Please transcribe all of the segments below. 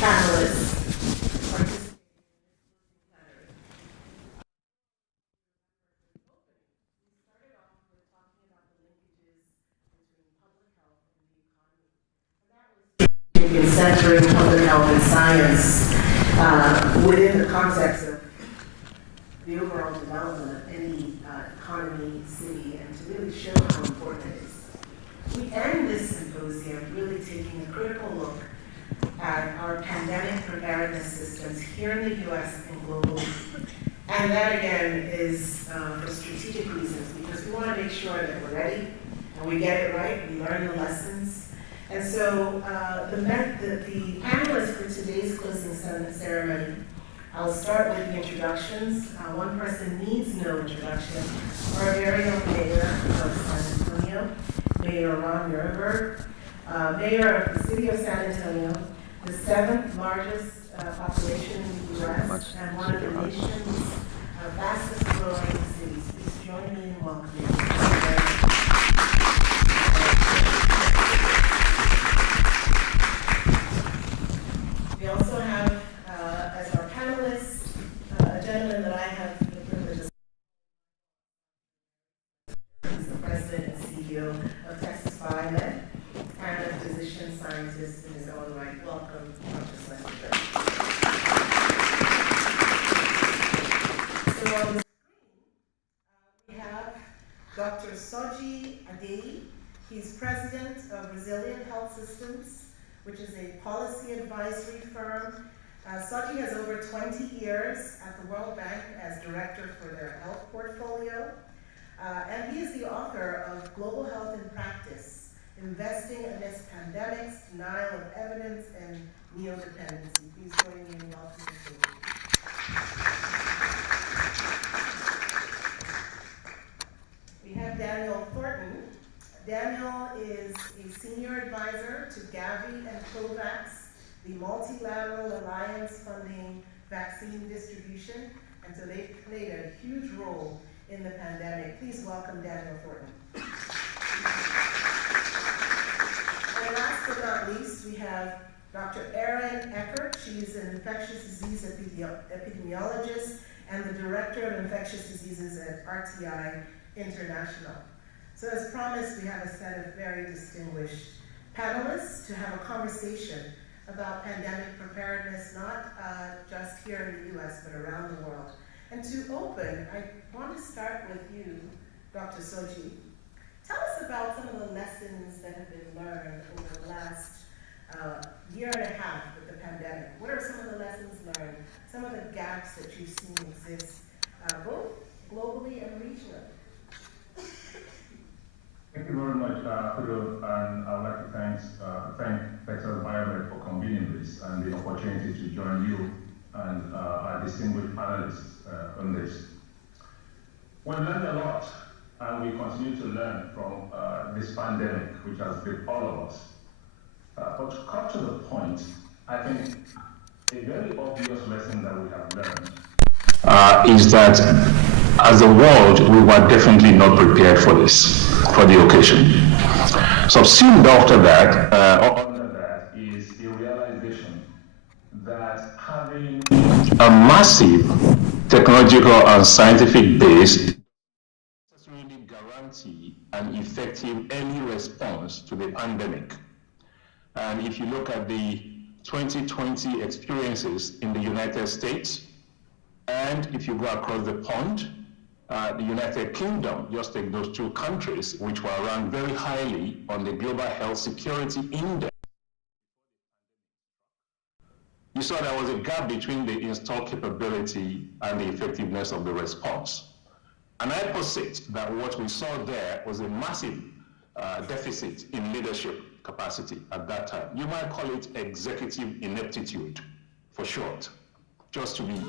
panelists participating. In centering public health and science within the context of the overall development of any economy, city, and to really show how important it is. We end this symposium really taking a critical look at our pandemic preparedness systems here in the US and globally. And that again is for strategic reasons, because we want to make sure that we're ready and we get it right, we learn the lessons. And so the panelists for today's closing ceremony, I'll start with the introductions. One person needs no introduction. Our very own mayor of San Antonio, Mayor Ron Nuremberg, mayor of the city of San Antonio, the 7th largest population in the US, and one of the nation's fastest growing cities. Please join me in welcoming. We also have, as our panelists, a gentleman that I have the privilege of. He's the president and CEO of Texas Biomed and a physician scientist in his own right. Welcome, Dr. Schlesinger. So on the screen, we have Dr. Soji Adeyi. He's president of Resilient Health Systems, which is a policy advisory firm. Soji has over 20 years at the World Bank as director for their health portfolio. And he is the author of Global Health in Practice, Investing Amidst Pandemics, Denial of Evidence, and Neo-Dependency. Please join me in welcoming Soji. We have Daniel Thornton. Daniel is a senior advisor to Gavi and COVAX, the multilateral alliance funding vaccine distribution, and so they've played a huge role in the pandemic. Please welcome Daniel Thornton. And last but not least, we have Dr. Erin Eckert. She's an infectious disease epidemiologist and the director of infectious diseases at RTI International. So as promised, we have a set of very distinguished panelists to have a conversation about pandemic preparedness, not just here in the US, but around the world. And to open, I want to start with you, Dr. Soji. Tell us about some of the lessons that have been learned over the last year and a half with the pandemic. What are some of the lessons learned, some of the gaps that you've seen exist, both globally and regionally? Thank you very much, Kudo, and I would like to thank Bexar Biomed for convening this and the opportunity to join you and our distinguished panelists on this. We learned a lot, and we continue to learn from this pandemic, which has gripped all of us. But to come to the point, I think a very obvious lesson that we have learned is that as a world, we were definitely not prepared for this, for the occasion. Subsumed after that, under that is the realization that having a massive technological and scientific base doesn't necessarily guarantee an effective early response to the pandemic. And if you look at the 2020 experiences in the United States, and if you go across the pond, the United Kingdom, just take those two countries, which were ranked very highly on the Global Health Security Index. You saw there was a gap between the installed capability and the effectiveness of the response. And I posit that what we saw there was a massive deficit in leadership capacity at that time. You might call it executive ineptitude, for short, just to be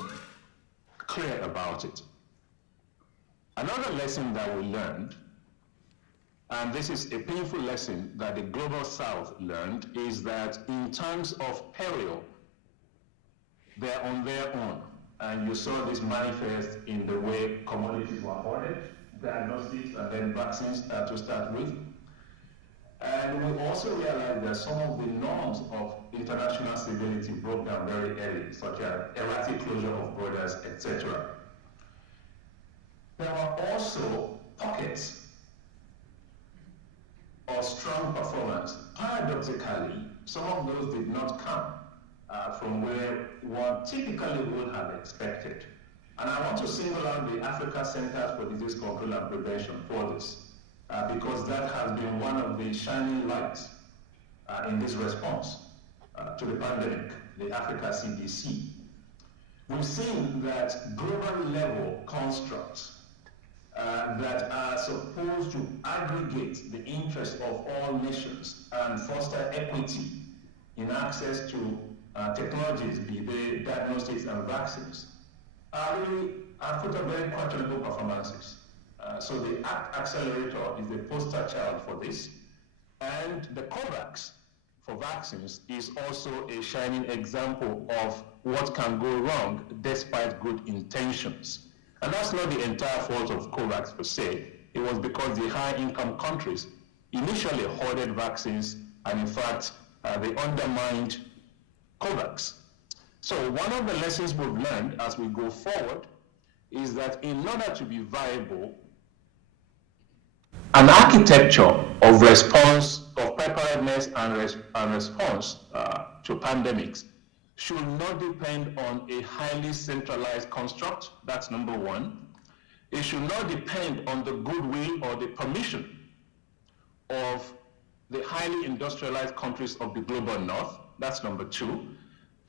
clear about it. Another lesson that we learned, and this is a painful lesson that the Global South learned, is that in times of peril, they're on their own. And you saw this manifest in the way commodities were ordered, diagnostics and then vaccines to start with. And we also realized that some of the norms of international civility broke down very early, such as erratic closure of borders, etc. There are also pockets of strong performance. Paradoxically, some of those did not come from where one typically would have expected. And I want to single out the Africa Centers for Disease Control and Prevention for this, because that has been one of the shining lights in this response to the pandemic, the Africa CDC. We've seen that global level constructs that are supposed to aggregate the interests of all nations and foster equity in access to technologies, be they diagnostics and vaccines, are put up very questionable performances. So the ACT Accelerator is the poster child for this, and the COVAX for vaccines is also a shining example of what can go wrong despite good intentions. And that's not the entire fault of COVAX per se. It was because the high-income countries initially hoarded vaccines, and in fact, they undermined COVAX. So one of the lessons we've learned as we go forward is that in order to be viable, an architecture of response, of preparedness and response to pandemics should not depend on a highly centralized construct. That's number one. It should not depend on the goodwill or the permission of the highly industrialized countries of the global north. That's number two.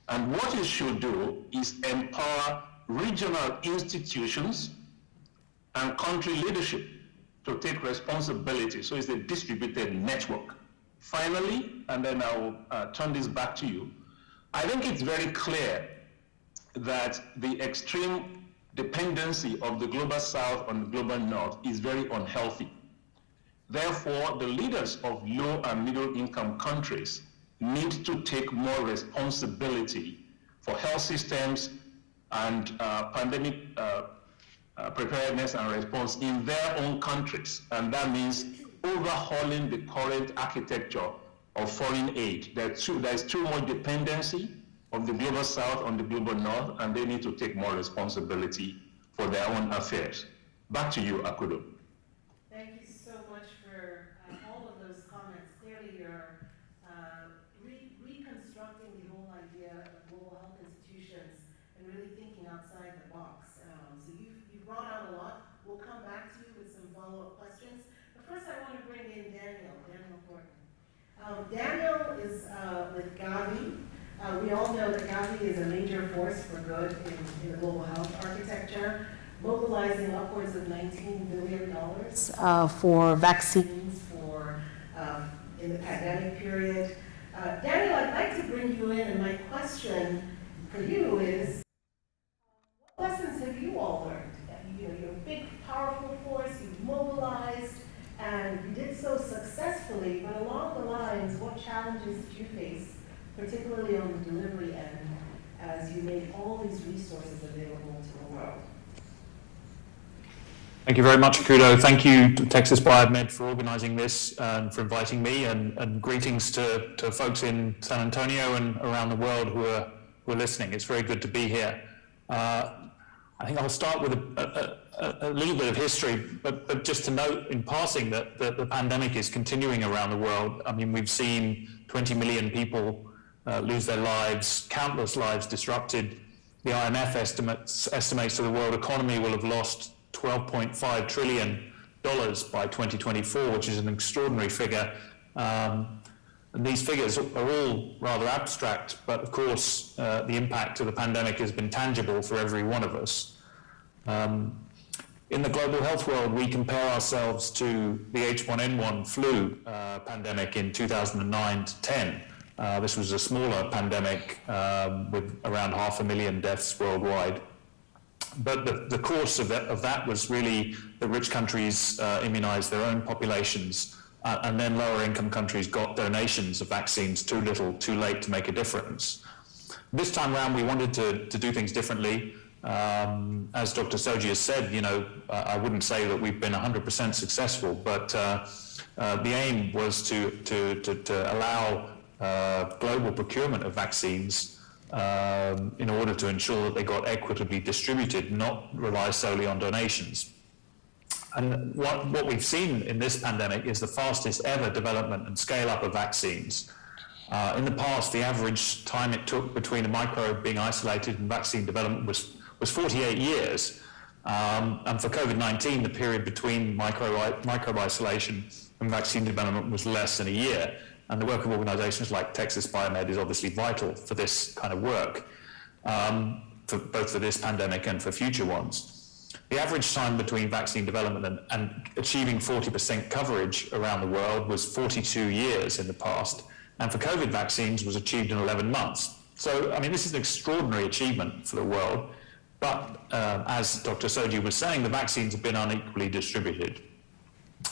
And what it should do is empower regional institutions and country leadership to take responsibility. So it's a distributed network. Finally, and then I'll turn this back to you, I think it's very clear that the extreme dependency of the global south on the global north is very unhealthy. Therefore, the leaders of low and middle income countries need to take more responsibility for health systems and pandemic preparedness and response in their own countries. And that means overhauling the current architecture of foreign aid. There is too much dependency of the global south on the global north, and they need to take more responsibility for their own affairs. Back to you, Akudo. Thank you so much for all of those comments. Clearly, you're reconstructing the whole idea of global health institutions and really thinking outside the box. So you've brought out a lot. We'll come back to you with some follow-up questions. But first, I want to bring in Daniel Thornton. Daniel is with Gavi. We all know that Gavi is a major force for good in the global health architecture, mobilizing upwards of $19 billion for vaccines in the pandemic period. Daniel, I'd like to bring you in, and my question for you is, what lessons have you all learned? You're a big, powerful force, you've mobilized, and you did so successfully, but along the lines, what challenges did you face, particularly on the delivery end, as you made all these resources available to the world? Thank you very much, Akudo. Thank you to Texas Biomed for organizing this and for inviting me, and greetings to folks in San Antonio and around the world who are listening. It's very good to be here. I think I'll start with a little bit of history, but just to note in passing that the pandemic is continuing around the world. I mean, we've seen 20 million people lose their lives, countless lives disrupted. The IMF estimates that the world economy will have lost $12.5 trillion by 2024, which is an extraordinary figure. And these figures are all rather abstract, but of course, the impact of the pandemic has been tangible for every one of us. In the global health world, we compare ourselves to the H1N1 flu pandemic in 2009 to 10. This was a smaller pandemic with around 500,000 deaths worldwide. But the course of that was really the rich countries immunized their own populations, and then lower income countries got donations of vaccines too little, too late to make a difference. This time around, we wanted to do things differently. As Dr. Soji has said, I wouldn't say that we've been 100% successful, but the aim was to allow global procurement of vaccines in order to ensure that they got equitably distributed, not rely solely on donations. And what we've seen in this pandemic is the fastest ever development and scale up of vaccines. In the past, the average time it took between a microbe being isolated and vaccine development was 48 years. And for COVID-19, the period between microbe isolation and vaccine development was less than a year. And the work of organizations like Texas Biomed is obviously vital for this kind of work, both for this pandemic and for future ones. The average time between vaccine development and achieving 40% coverage around the world was 42 years in the past, and for COVID vaccines was achieved in 11 months. So, I mean, this is an extraordinary achievement for the world, but as Dr. Soji was saying, the vaccines have been unequally distributed.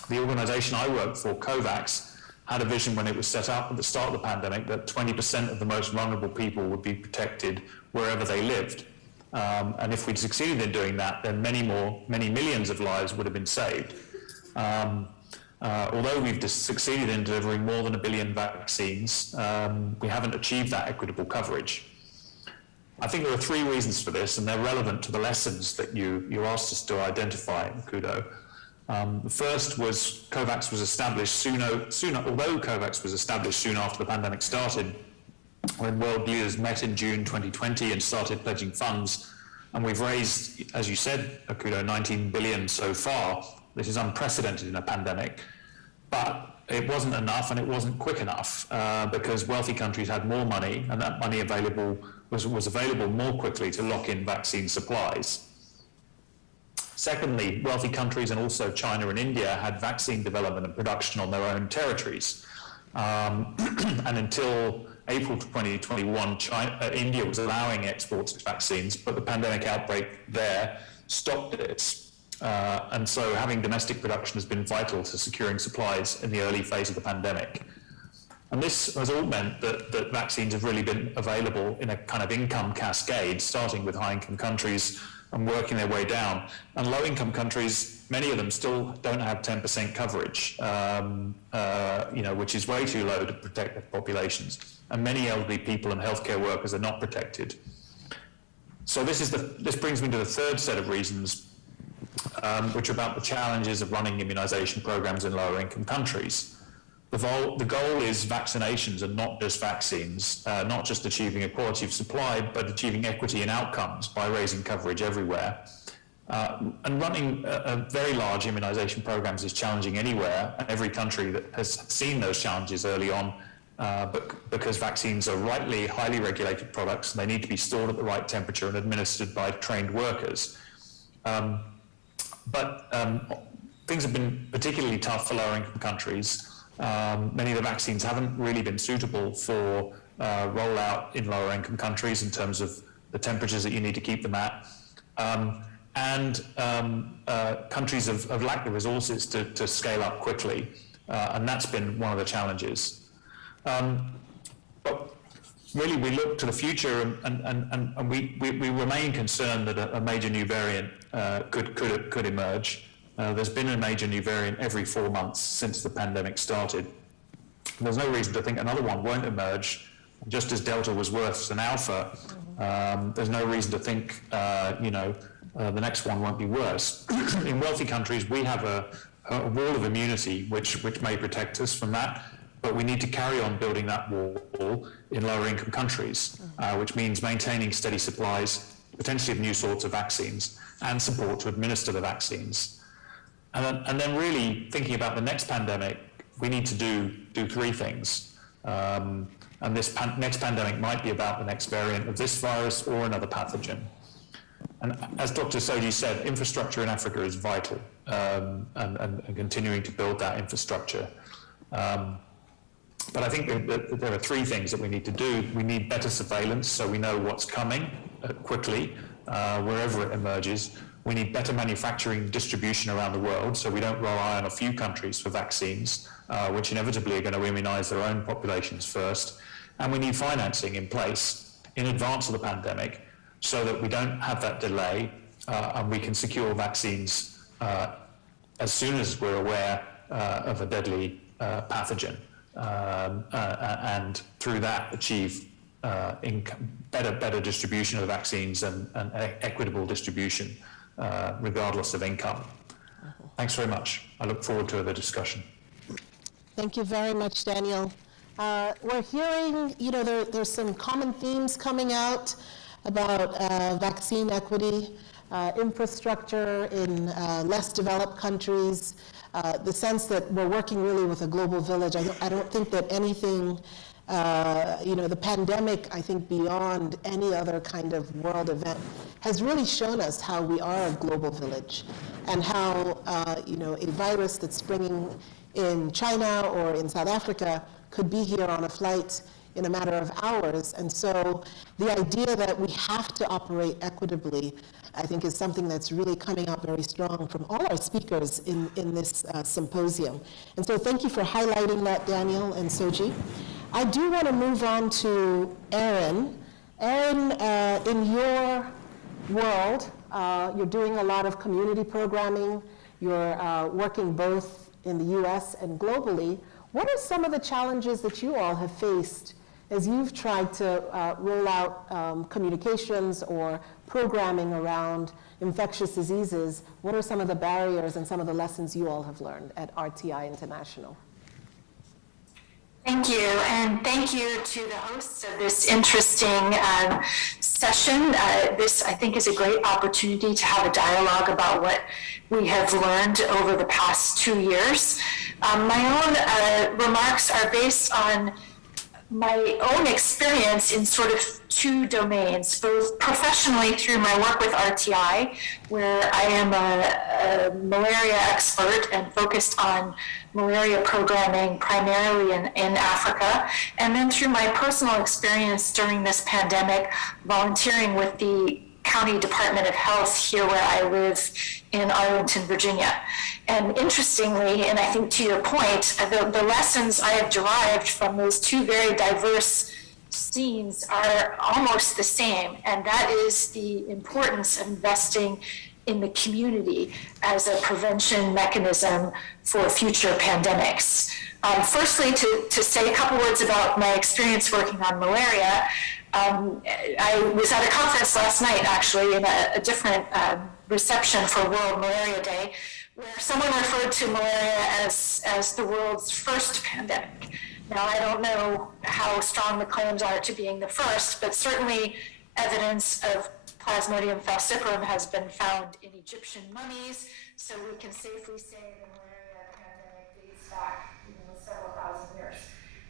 The organization I work for, COVAX, had a vision when it was set up at the start of the pandemic that 20% of the most vulnerable people would be protected wherever they lived. And if we'd succeeded in doing that, then many millions of lives would have been saved. Although we've succeeded in delivering more than 1 billion vaccines, we haven't achieved that equitable coverage. I think there are 3 reasons for this, and they're relevant to the lessons that you asked us to identify, Kudo. The first was COVAX was established soon after the pandemic started, when world leaders met in June 2020 and started pledging funds. And we've raised, as you said, Akudo, 19 billion so far. This is unprecedented in a pandemic. But it wasn't enough, and it wasn't quick enough, because wealthy countries had more money, and that money was available more quickly to lock in vaccine supplies. Secondly, wealthy countries, and also China and India, had vaccine development and production on their own territories. And until April 2021, India was allowing exports of vaccines, but the pandemic outbreak there stopped it. And so having domestic production has been vital to securing supplies in the early phase of the pandemic. And this has all meant that vaccines have really been available in a kind of income cascade, starting with high-income countries and working their way down. And low-income countries, many of them still don't have 10% coverage, which is way too low to protect their populations. And many elderly people and healthcare workers are not protected. So this brings me to the third set of reasons, which are about the challenges of running immunization programs in lower-income countries. The goal is vaccinations and not just vaccines, not just achieving equality of supply, but achieving equity in outcomes by raising coverage everywhere. And running very large immunization programs is challenging anywhere, and every country that has seen those challenges early on, but because vaccines are highly regulated products, and they need to be stored at the right temperature and administered by trained workers. But things have been particularly tough for lower-income countries. Many of the vaccines haven't really been suitable for rollout in lower-income countries in terms of the temperatures that you need to keep them at. Countries have lacked the resources to scale up quickly, and that's been one of the challenges. But really, we look to the future, and we remain concerned that a major new variant could emerge. There's been a major new variant every 4 months since the pandemic started. There's no reason to think another one won't emerge. Just as Delta was worse than Alpha, there's no reason to think the next one won't be worse. In wealthy countries, we have a wall of immunity which may protect us from that, but we need to carry on building that wall in lower income countries, which means maintaining steady supplies, potentially of new sorts of vaccines, and support to administer the vaccines. And then really thinking about the next pandemic, we need to do 3 things. And this next pandemic might be about the next variant of this virus or another pathogen. And as Dr. Soji said, infrastructure in Africa is vital, and continuing to build that infrastructure. But I think that there are 3 things that we need to do. We need better surveillance, so we know what's coming quickly, wherever it emerges. We need better manufacturing distribution around the world, so we don't rely on a few countries for vaccines, which inevitably are going to immunize their own populations first. And we need financing in place in advance of the pandemic so that we don't have that delay, and we can secure vaccines as soon as we're aware of a deadly pathogen, and through that achieve better distribution of vaccines and equitable distribution, regardless of income. Thanks very much. I look forward to the discussion. Thank you very much, Daniel. We're hearing, there's some common themes coming out about vaccine equity, infrastructure in less developed countries, the sense that we're working really with a global village. I don't think that anything, the pandemic, I think beyond any other kind of world event, has really shown us how we are a global village, and how, a virus that's springing in China or in South Africa could be here on a flight in a matter of hours. And so the idea that we have to operate equitably, I think, is something that's really coming out very strong from all our speakers in this symposium. And so thank you for highlighting that, Daniel and Soji. I do want to move on to Erin. Erin, in your world, you're doing a lot of community programming. You're working both in the US and globally. What are some of the challenges that you all have faced as you've tried to roll out communications or programming around infectious diseases? What are some of the barriers and some of the lessons you all have learned at RTI International? Thank you, and thank you to the hosts of this interesting session. This, I think, is a great opportunity to have a dialogue about what we have learned over the past 2 years. My own remarks are based on my own experience in sort of 2 domains, both professionally through my work with RTI, where I am a malaria expert and focused on malaria programming primarily in Africa, and then through my personal experience during this pandemic, volunteering with the County Department of Health here where I live in Arlington, Virginia. And interestingly, and I think to your point, the lessons I have derived from those 2 very diverse scenes are almost the same, and that is the importance of investing in the community as a prevention mechanism for future pandemics. Firstly, to say a couple words about my experience working on malaria. I was at a conference last night, actually, in a different reception for World Malaria Day, where someone referred to malaria as the world's first pandemic. Now, I don't know how strong the claims are to being the first, but certainly evidence of Plasmodium falciparum has been found in Egyptian mummies, so we can safely say the malaria pandemic dates back, several thousand years.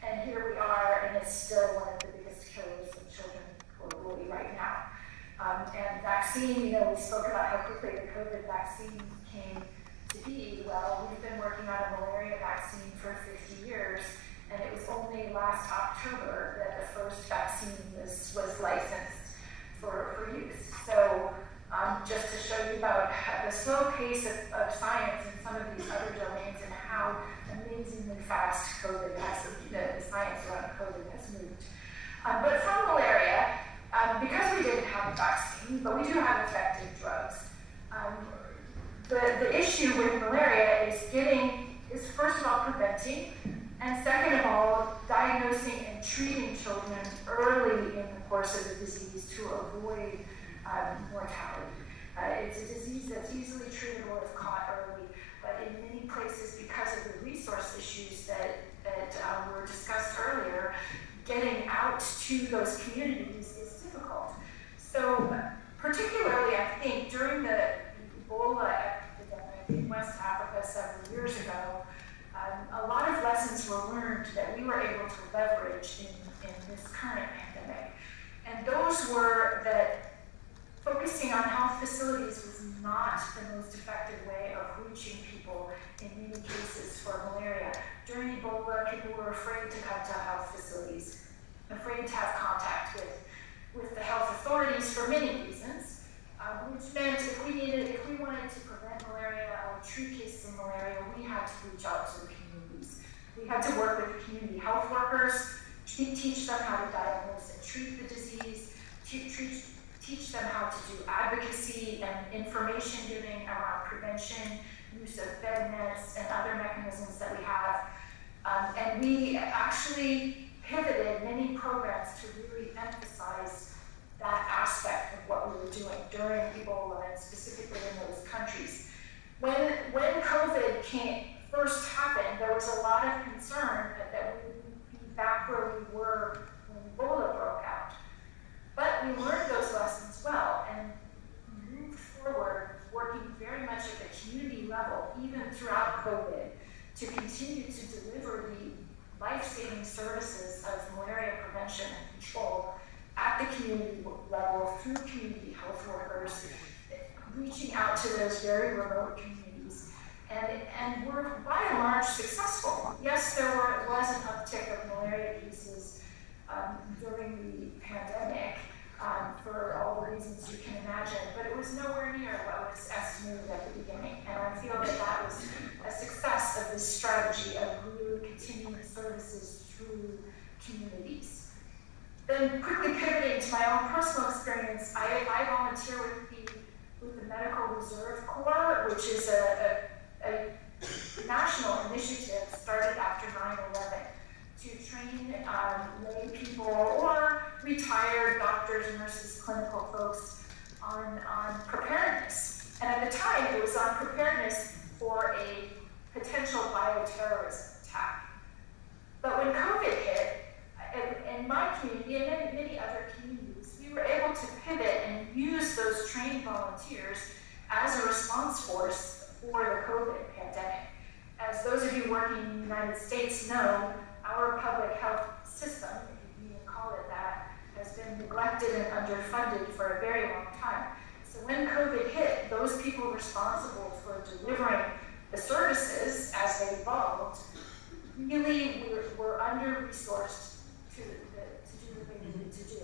And here we are, and it's still one of the biggest killers of children globally right now. And vaccine, we spoke about how quickly the COVID vaccine came to be. Well, we've been working on a malaria vaccine for 50 years, and it was only last October that the first vaccine was licensed for use. So just to show you about the slow pace of science in some of these other domains and how amazingly fast COVID has, the science around COVID has moved. But from malaria, because we didn't have a vaccine, but we do have effective drugs, the issue with malaria is first of all preventing, and second of all, diagnosing and treating children early in the course of the disease to avoid mortality. It's a disease that's easily treatable if caught early, but in many places, because of the resource issues that were discussed earlier, getting out to those communities is difficult. So particularly, I think, during the Ebola epidemic in West Africa several years ago, a lot of lessons were learned that we were able to leverage in this current pandemic. And those were that focusing on health facilities was not the most effective way of reaching people in many cases for malaria. During Ebola, people were afraid to come to health facilities, afraid to have contact with the health authorities for many reasons, which meant if we wanted to prevent malaria or treat cases of malaria, we had to reach out to the communities. We had to work with the community health workers, teach them how to diagnose and treat the disease, teach them how to do advocacy and information giving around prevention, use of bed nets and other mechanisms model through community health workers, reaching out to those very remote communities. And we're by and large successful. Yes, there was an uptick of malaria cases during the pandemic for all the reasons you can imagine, but it was nowhere near what was estimated at the beginning. And I feel that that was a success of this strategy of really continuing services through communities. Then quickly pivoting to my own personal experience, I volunteer with the Medical Reserve Corps, which is a national initiative started after 9/11 to train lay people or retired doctors, nurses, clinical folks on preparedness. And at the time, it was on preparedness for a potential bioterrorism attack. But when COVID hit, in my community and many other communities, we were able to pivot and use those trained volunteers as a response force for the COVID pandemic. As those of you working in the United States know, our public health system, if you can call it that, has been neglected and underfunded for a very long time. So when COVID hit, those people responsible for delivering the services as they evolved really were under-resourced to do what they needed to do.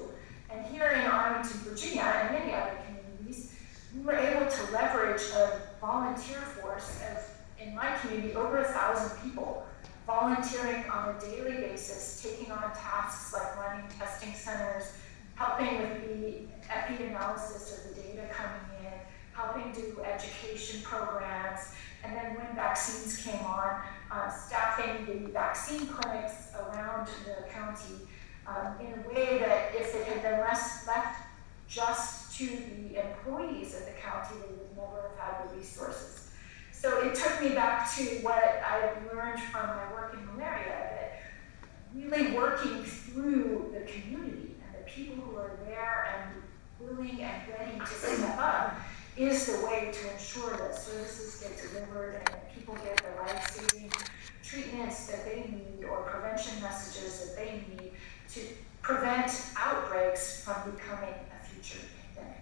And here in Arlington, Virginia, and many other communities, we were able to leverage a volunteer force of, in my community, over 1,000 people volunteering on a daily basis, taking on tasks like running testing centers, helping with the epidemiology of the data coming in, helping do education programs, and then when vaccines came on, staffing the vaccine clinics around the county in a way that if it had been left just to the employees of the county, they would never have had the resources. So it took me back to what I learned from my work in malaria, that really working through the community and the people who are there and willing and ready to step up is the way to ensure that services get delivered and that people get the life-saving treatments that they need or prevention messages that they need to prevent outbreaks from becoming a future pandemic.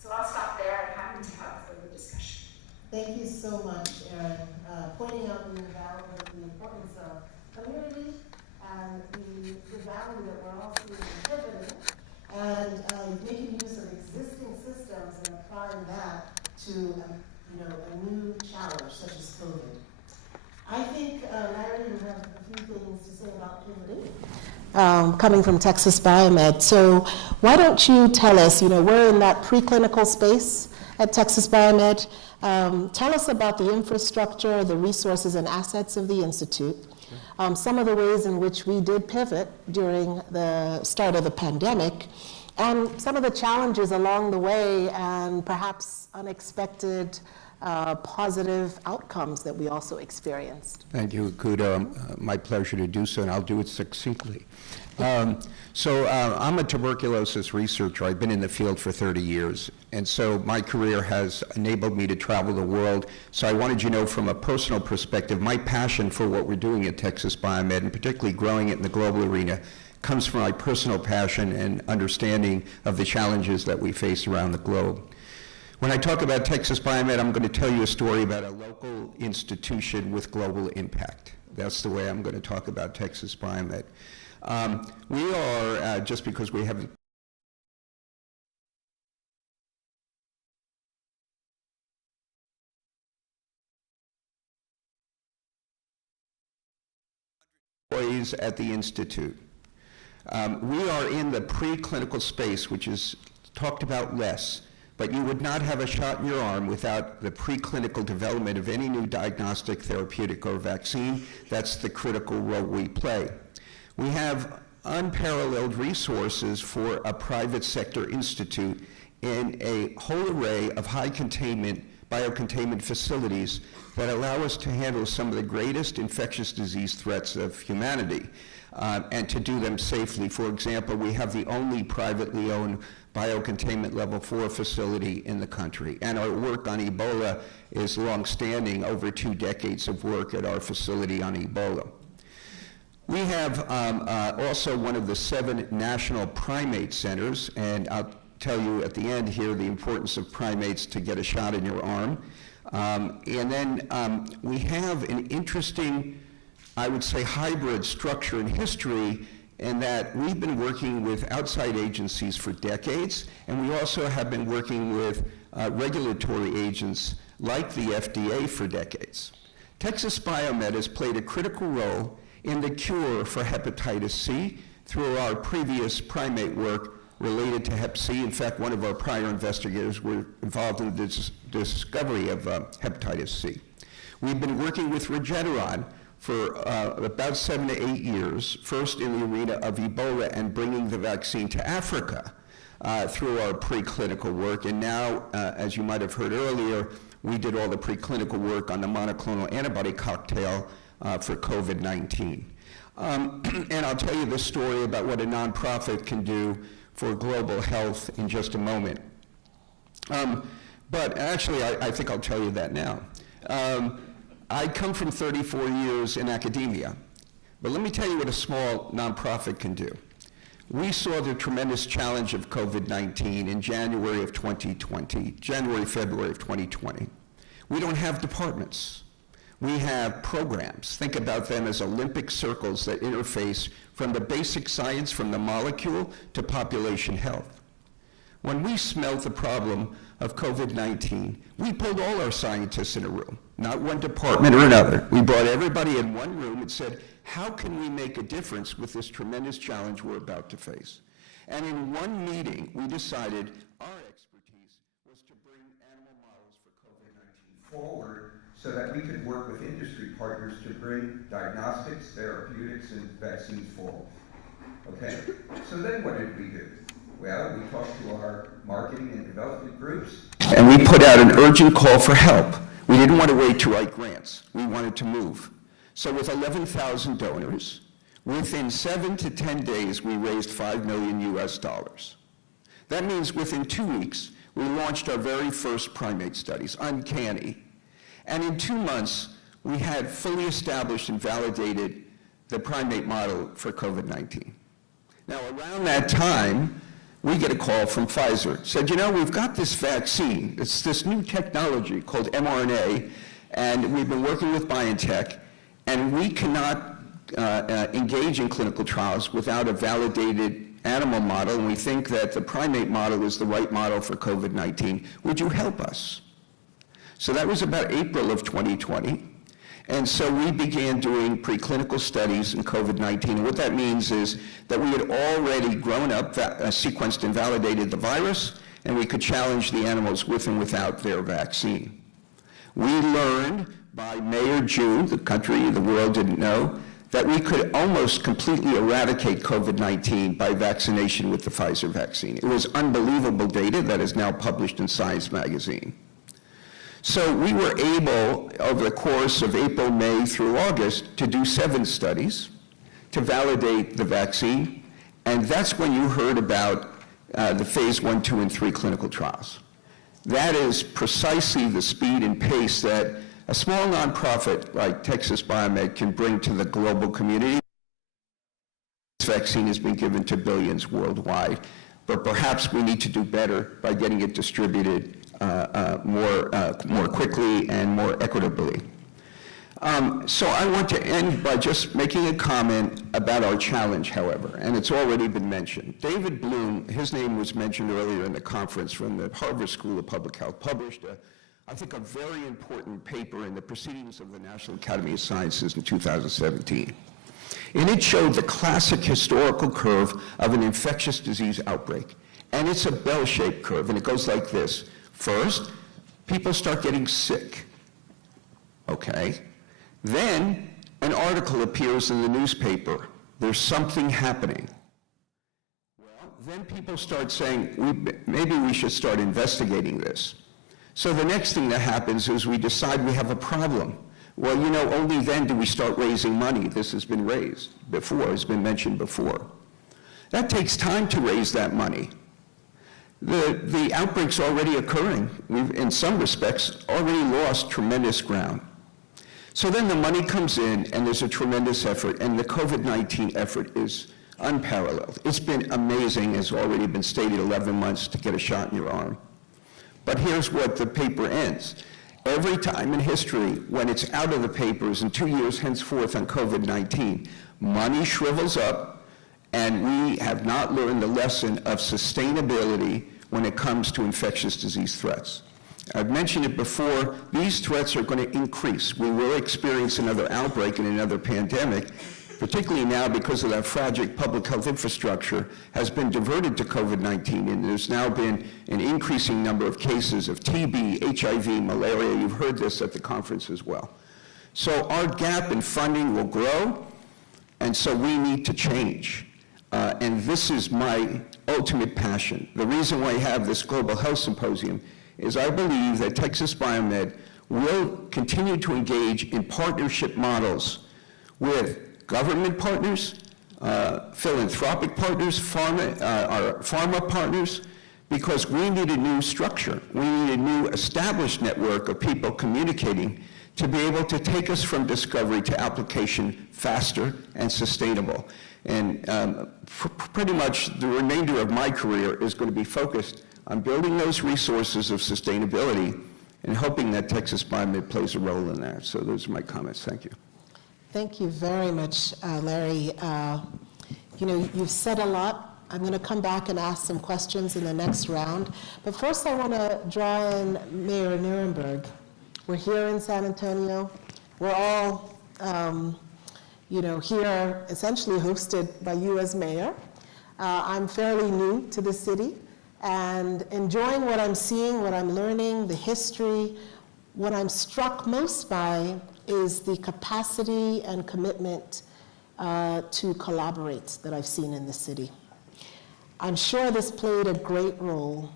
So I'll stop there and happy to have further discussion. Thank you so much, Erin, pointing out the importance of community and the value that we're all seeing pivoting and making use of existing systems and applying that to a new challenge such as COVID. I think Larry, you have a few things to say about pivoting. Coming from Texas Biomed. So why don't you tell us, we're in that preclinical space at Texas Biomed. Tell us about the infrastructure, the resources and assets of the Institute, some of the ways in which we did pivot during the start of the pandemic, and some of the challenges along the way and perhaps unexpected positive outcomes that we also experienced. Thank you, Kuda. My pleasure to do so, and I'll do it succinctly. I'm a tuberculosis researcher. I've been in the field for 30 years, and so my career has enabled me to travel the world. So I wanted you to know from a personal perspective, my passion for what we're doing at Texas Biomed, and particularly growing it in the global arena, comes from my personal passion and understanding of the challenges that we face around the globe. When I talk about Texas Biomed, I'm going to tell you a story about a local institution with global impact. That's the way I'm going to talk about Texas Biomed. We are, just because we have employees at the Institute. We are in the preclinical space, which is talked about less, but you would not have a shot in your arm without the preclinical development of any new diagnostic, therapeutic, or vaccine. That's the critical role we play. We have unparalleled resources for a private sector institute in a whole array of high containment, biocontainment facilities that allow us to handle some of the greatest infectious disease threats of humanity and to do them safely. For example, we have the only privately owned biocontainment level 4 facility in the country. And our work on Ebola is long-standing, over 2 decades of work at our facility on Ebola. We have also one of the 7 national primate centers, and I'll tell you at the end here the importance of primates to get a shot in your arm. And then we have an interesting, I would say, hybrid structure in history, in that we've been working with outside agencies for decades, and we also have been working with regulatory agents like the FDA for decades. Texas Biomed has played a critical role in the cure for hepatitis C through our previous primate work related to hep C. In fact, one of our prior investigators were involved in the discovery of hepatitis C. We've been working with Regeneron for about 7 to 8 years, first in the arena of Ebola and bringing the vaccine to Africa through our preclinical work. And now, as you might have heard earlier, we did all the preclinical work on the monoclonal antibody cocktail for COVID-19. And I'll tell you the story about what a nonprofit can do for global health in just a moment. But actually, I think I'll tell you that now. I come from 34 years in academia, but let me tell you what a small nonprofit can do. We saw the tremendous challenge of COVID-19 in January, February of 2020. We don't have departments. We have programs. Think about them as Olympic circles that interface from the basic science, from the molecule to population health. When we smelled the problem of COVID-19, we pulled all our scientists in a room, not one department or another. We brought everybody in one room and said, how can we make a difference with this tremendous challenge we're about to face? And in one meeting, we decided our expertise was to bring animal models for COVID-19 forward so that we could work with industry partners to bring diagnostics, therapeutics, and vaccines forward. Okay, so then what did we do? Well, we talked to our marketing and development groups, and we put out an urgent call for help. We didn't want to wait to write grants. We wanted to move. So with 11,000 donors, within 7 to 10 days, we raised $5 million US. That means within 2 weeks, we launched our very first primate studies, uncanny. And in 2 months, we had fully established and validated the primate model for COVID-19. Now, around that time, we get a call from Pfizer. Said, you know, we've got this vaccine. It's this new technology called mRNA, and we've been working with BioNTech, and we cannot engage in clinical trials without a validated animal model, and we think that the primate model is the right model for COVID-19. Would you help us? So that was about April of 2020. And so we began doing preclinical studies in COVID-19. And what that means is that we had already grown up, sequenced and validated the virus, and we could challenge the animals with and without their vaccine. We learned by May or June, the country, the world didn't know, that we could almost completely eradicate COVID-19 by vaccination with the Pfizer vaccine. It was unbelievable data that is now published in Science magazine. So we were able, over the course of April, May through August, to do 7 studies to validate the vaccine, and that's when you heard about the phase 1, 2, and 3 clinical trials. That is precisely the speed and pace that a small nonprofit like Texas Biomed can bring to the global community. This vaccine has been given to billions worldwide, but perhaps we need to do better by getting it distributed more quickly and more equitably. So I want to end by just making a comment about our challenge, however, and it's already been mentioned. David Bloom, his name was mentioned earlier in the conference, from the Harvard School of Public Health, published I think a very important paper in the Proceedings of the National Academy of Sciences in 2017. And it showed the classic historical curve of an infectious disease outbreak. And it's a bell-shaped curve, and it goes like this. First, people start getting sick, okay? Then an article appears in the newspaper. There's something happening. Well, then people start saying, maybe we should start investigating this. So the next thing that happens is we decide we have a problem. Well, you know, only then do we start raising money. This has been raised before, has been mentioned before. That takes time to raise that money. The outbreak's already occurring. We've, in some respects, already lost tremendous ground. So then the money comes in, and there's a tremendous effort, and the COVID-19 effort is unparalleled. It's been amazing, as already been stated, 11 months to get a shot in your arm. But here's what the paper ends. Every time in history when it's out of the papers in 2 years henceforth on COVID-19, money shrivels up, and we have not learned the lesson of sustainability when it comes to infectious disease threats. I've mentioned it before, these threats are going to increase. We will experience another outbreak and another pandemic, particularly now because of that fragile public health infrastructure has been diverted to COVID-19, and there's now been an increasing number of cases of TB, HIV, malaria. You've heard this at the conference as well. So our gap in funding will grow, and so we need to change. And this is my ultimate passion. The reason why I have this Global Health Symposium is I believe that Texas Biomed will continue to engage in partnership models with government partners, philanthropic partners, pharma partners, because we need a new structure. We need a new established network of people communicating to be able to take us from discovery to application faster and sustainable. And pretty much the remainder of my career is going to be focused on building those resources of sustainability and hoping that Texas Biomed plays a role in that. So those are my comments. Thank you. Thank you very much, Larry. You know, you've said a lot. I'm going to come back and ask some questions in the next round. But first I want to draw in Mayor Nirenberg. We're here in San Antonio. We're all, you know, here essentially hosted by you as mayor. I'm fairly new to the city and enjoying what I'm seeing, what I'm learning, the history. What I'm struck most by is the capacity and commitment to collaborate that I've seen in the city. I'm sure this played a great role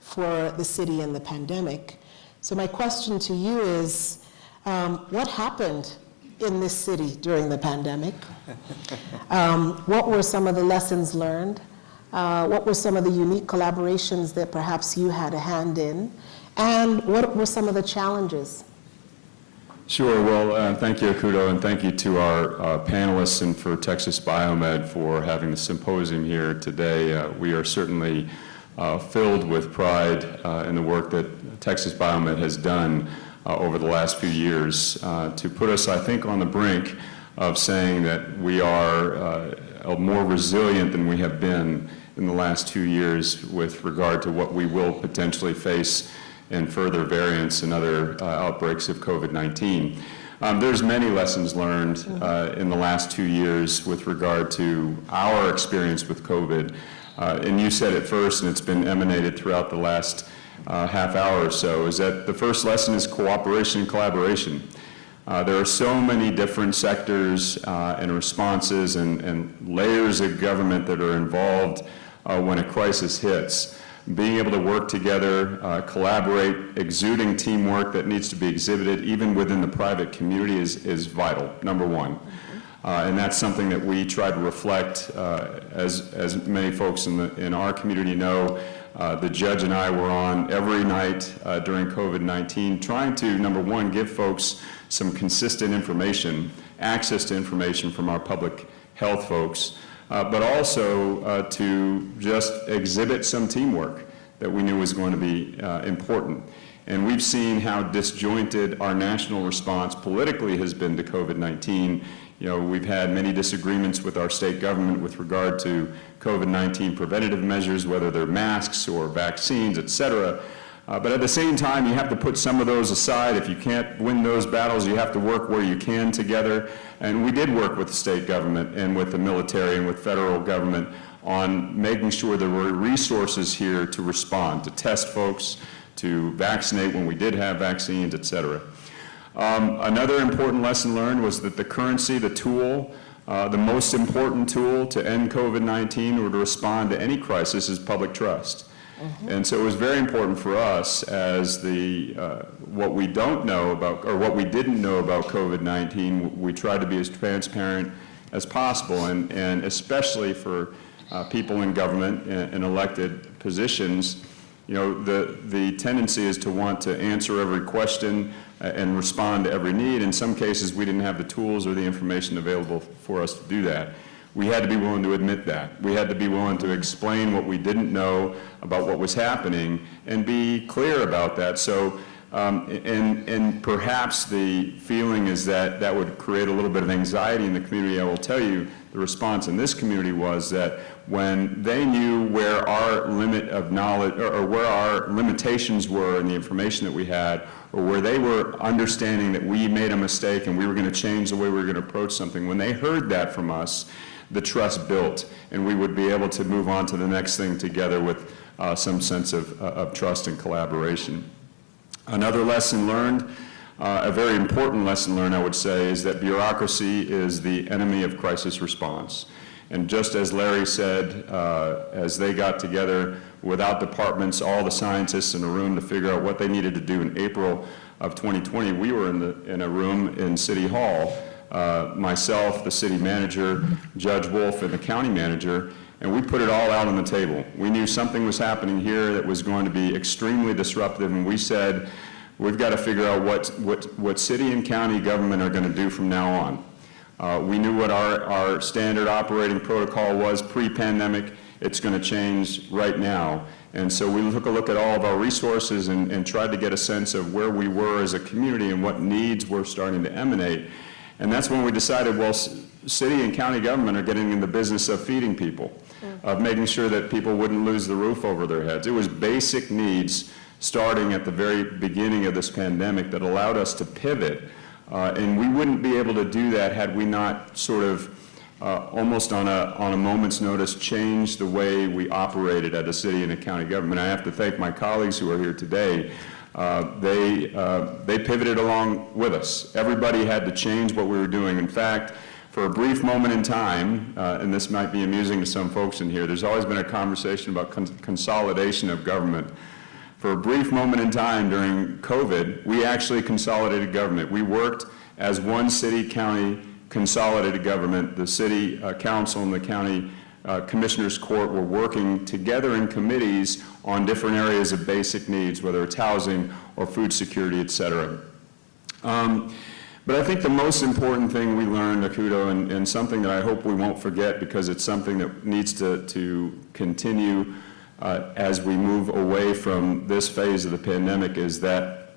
for the city in the pandemic. So my question to you is, what happened in this city during the pandemic? What were some of the lessons learned? What were some of the unique collaborations that perhaps you had a hand in? And what were some of the challenges? Sure. Well, thank you, Akudo, and thank you to our panelists and for Texas Biomed for having the symposium here today. We are certainly filled with pride in the work that Texas Biomed has done over the last few years to put us, I think, on the brink of saying that we are more resilient than we have been in the last 2 years with regard to what we will potentially face in further variants and other outbreaks of COVID-19. There's many lessons learned in the last 2 years with regard to our experience with COVID. And you said it first, and it's been emanated throughout the last half hour or so, is that the first lesson is cooperation and collaboration. There are so many different sectors and responses and layers of government that are involved when a crisis hits. Being able to work together, collaborate, exuding teamwork that needs to be exhibited even within the private community is vital, number one. And that's something that we try to reflect, as many folks in our community know. The judge and I were on every night during COVID-19 trying to, number one, give folks some consistent information, access to information from our public health folks, but also to just exhibit some teamwork that we knew was going to be important. And we've seen how disjointed our national response politically has been to COVID-19. You know, we've had many disagreements with our state government with regard to COVID-19 preventative measures, whether they're masks or vaccines, et cetera. But at the same time, you have to put some of those aside. If you can't win those battles, you have to work where you can together. And we did work with the state government and with the military and with federal government on making sure there were resources here to respond, to test folks, to vaccinate when we did have vaccines, et cetera. Another important lesson learned was that the currency, the tool, the most important tool to end COVID-19 or to respond to any crisis is public trust. And so it was very important for us as what we don't know about, or what we didn't know about COVID-19, we tried to be as transparent as possible, and especially for people in government and elected positions. You know, the tendency is to want to answer every question and respond to every need. In some cases, we didn't have the tools or the information available for us to do that. We had to be willing to admit that. We had to be willing to explain what we didn't know about what was happening and be clear about that. So, and perhaps the feeling is that that would create a little bit of anxiety in the community. I will tell you, the response in this community was that when they knew where our limit of knowledge, or where our limitations were in the information that we had, or where they were understanding that we made a mistake and we were going to change the way we were going to approach something, when they heard that from us, the trust built, and we would be able to move on to the next thing together with some sense of trust and collaboration. Another lesson learned, a very important lesson learned, I would say, is that bureaucracy is the enemy of crisis response. And just as Larry said, as they got together without departments, all the scientists in a room to figure out what they needed to do in April of 2020, we were in a room in City Hall, myself, the city manager, Judge Wolf, and the county manager, and we put it all out on the table. We knew something was happening here that was going to be extremely disruptive, and we said, we've got to figure out what city and county government are going to do from now on. We knew what our standard operating protocol was pre-pandemic. It's going to change right now. And so we took a look at all of our resources and tried to get a sense of where we were as a community and what needs were starting to emanate. And that's when we decided, well, city and county government are getting in the business of feeding people, of making sure that people wouldn't lose the roof over their heads. It was basic needs starting at the very beginning of this pandemic that allowed us to pivot. And we wouldn't be able to do that had we not sort of almost on a moment's notice changed the way we operated at a city and a county government. I have to thank my colleagues who are here today. They pivoted along with us. Everybody had to change what we were doing. In fact, for a brief moment in time, and this might be amusing to some folks in here, there's always been a conversation about consolidation of government. For a brief moment in time during COVID, we actually consolidated government. We worked as one city-county consolidated government. The city council and the county commissioners court were working together in committees on different areas of basic needs, whether it's housing or food security, et cetera. But I think the most important thing we learned, Akudo, and something that I hope we won't forget because it's something that needs to continue as we move away from this phase of the pandemic, is that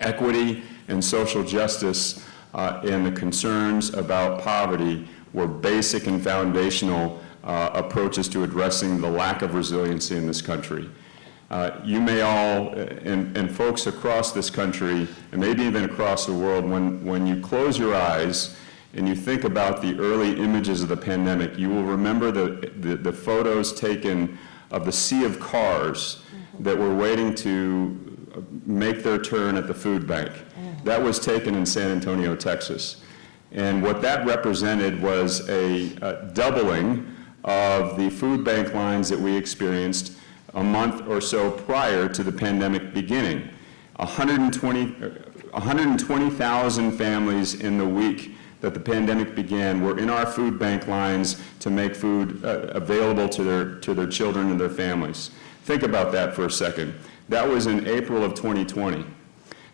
equity and social justice and the concerns about poverty were basic and foundational approaches to addressing the lack of resiliency in this country. You may all, and folks across this country, and maybe even across the world, when you close your eyes and you think about the early images of the pandemic, you will remember the photos taken of the sea of cars that were waiting to make their turn at the food bank. That was taken in San Antonio, Texas. And what that represented was a doubling of the food bank lines that we experienced a month or so prior to the pandemic beginning. 120,000 families in the week that the pandemic began were in our food bank lines to make food available to their children and their families. Think about that for a second. That was in April of 2020.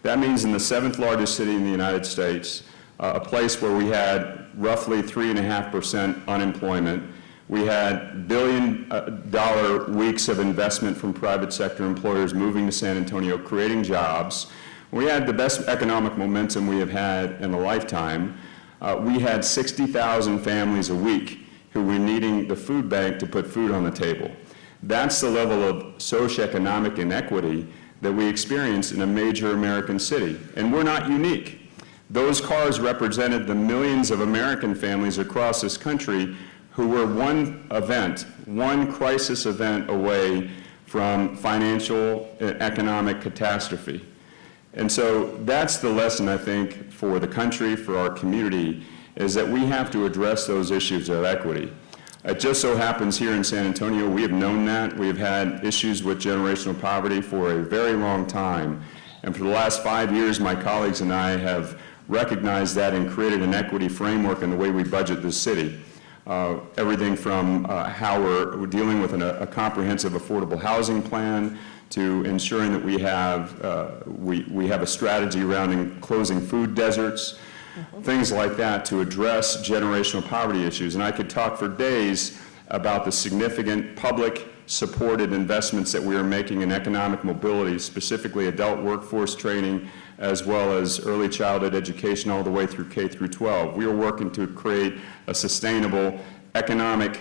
That means in the 7th largest city in the United States, a place where we had roughly 3.5% unemployment, we had billion-dollar weeks of investment from private sector employers moving to San Antonio, creating jobs. We had the best economic momentum we have had in a lifetime. We had 60,000 families a week who were needing the food bank to put food on the table. That's the level of socioeconomic inequity that we experienced in a major American city. And we're not unique. Those cars represented the millions of American families across this country who were one crisis event away from financial and economic catastrophe. And so that's the lesson, I think, for the country, for our community, is that we have to address those issues of equity. It just so happens here in San Antonio, we have known that. We have had issues with generational poverty for a very long time. And for the last 5 years, my colleagues and I have recognized that and created an equity framework in the way we budget this city. Everything from how we're dealing with a comprehensive affordable housing plan to ensuring that we have a strategy around closing food deserts, things like that to address generational poverty issues. And I could talk for days about the significant public-supported investments that we are making in economic mobility, specifically adult workforce training, as well as early childhood education all the way through K through 12. We are working to create a sustainable economic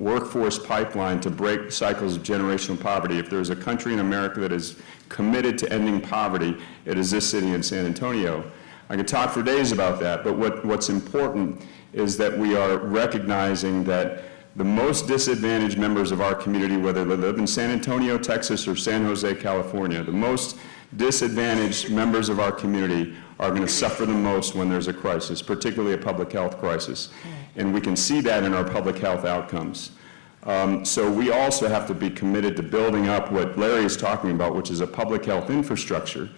workforce pipeline to break cycles of generational poverty. If there's a country in America that is committed to ending poverty, it is this city in San Antonio. I could talk for days about that, but what's important is that we are recognizing that the most disadvantaged members of our community, whether they live in San Antonio, Texas, or San Jose, California, the most disadvantaged members of our community are going to suffer the most when there's a crisis, particularly a public health crisis. And we can see that in our public health outcomes. So we also have to be committed to building up what Larry is talking about, which is a public health infrastructure.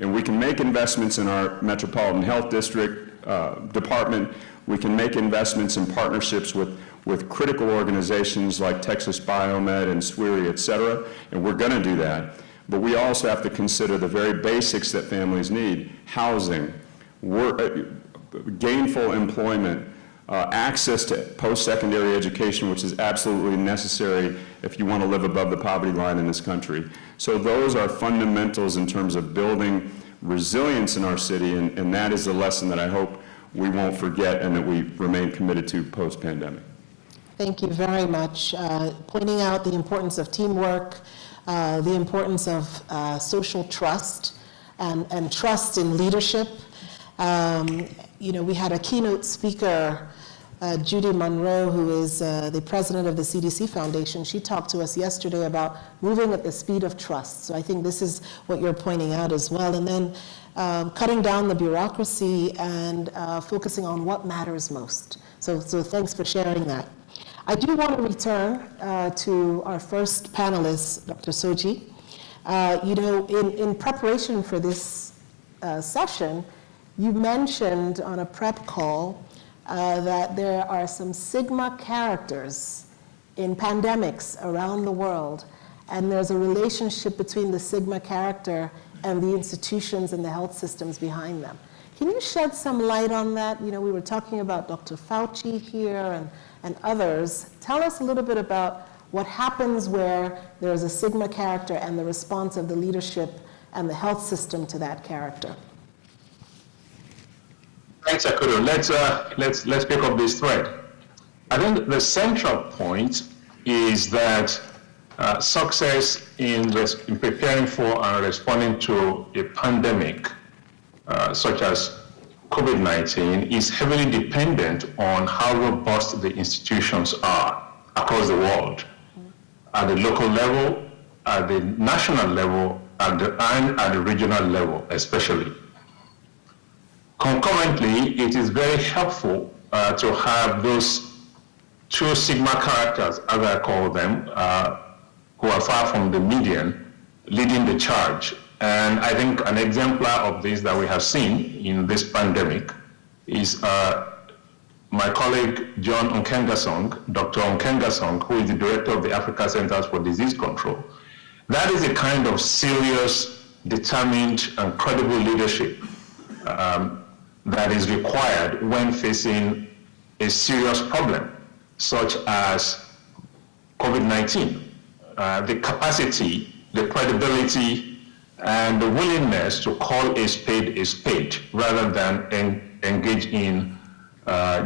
And we can make investments in our Metropolitan Health District department. We can make investments in partnerships with critical organizations like Texas Biomed and SWIRI, et cetera, and we're going to do that. But we also have to consider the very basics that families need: housing, gainful employment, access to post-secondary education, which is absolutely necessary if you want to live above the poverty line in this country. So those are fundamentals in terms of building resilience in our city, and that is the lesson that I hope we won't forget and that we remain committed to post-pandemic. Thank you very much. Pointing out the importance of teamwork, the importance of social trust and trust in leadership. We had a keynote speaker, Judy Monroe, who is the president of the CDC Foundation. She talked to us yesterday about moving at the speed of trust. So I think this is what you're pointing out as well. And then cutting down the bureaucracy and focusing on what matters most. So thanks for sharing that. I do want to return to our first panelist, Dr. Soji. In preparation for this session, you mentioned on a prep call that there are some Sigma characters in pandemics around the world, and there's a relationship between the Sigma character and the institutions and the health systems behind them. Can you shed some light on that? We were talking about Dr. Fauci here and others. Tell us a little bit about what happens where there's a Sigma character and the response of the leadership and the health system to that character. Thanks, Akudo. Let's pick up this thread. I think the central point is that success in preparing for and responding to a pandemic such as COVID-19 is heavily dependent on how robust the institutions are across the world, at the local level, at the national level, and at the regional level especially. Concurrently, it is very helpful to have those two Sigma characters, as I call them, who are far from the median, leading the charge. And I think an exemplar of this that we have seen in this pandemic is my colleague John Nkengasong, Dr. Nkengasong, who is the director of the Africa Centers for Disease Control. That is a kind of serious, determined, and credible leadership that is required when facing a serious problem, such as COVID-19. The capacity, the credibility, and the willingness to call a spade rather than engage in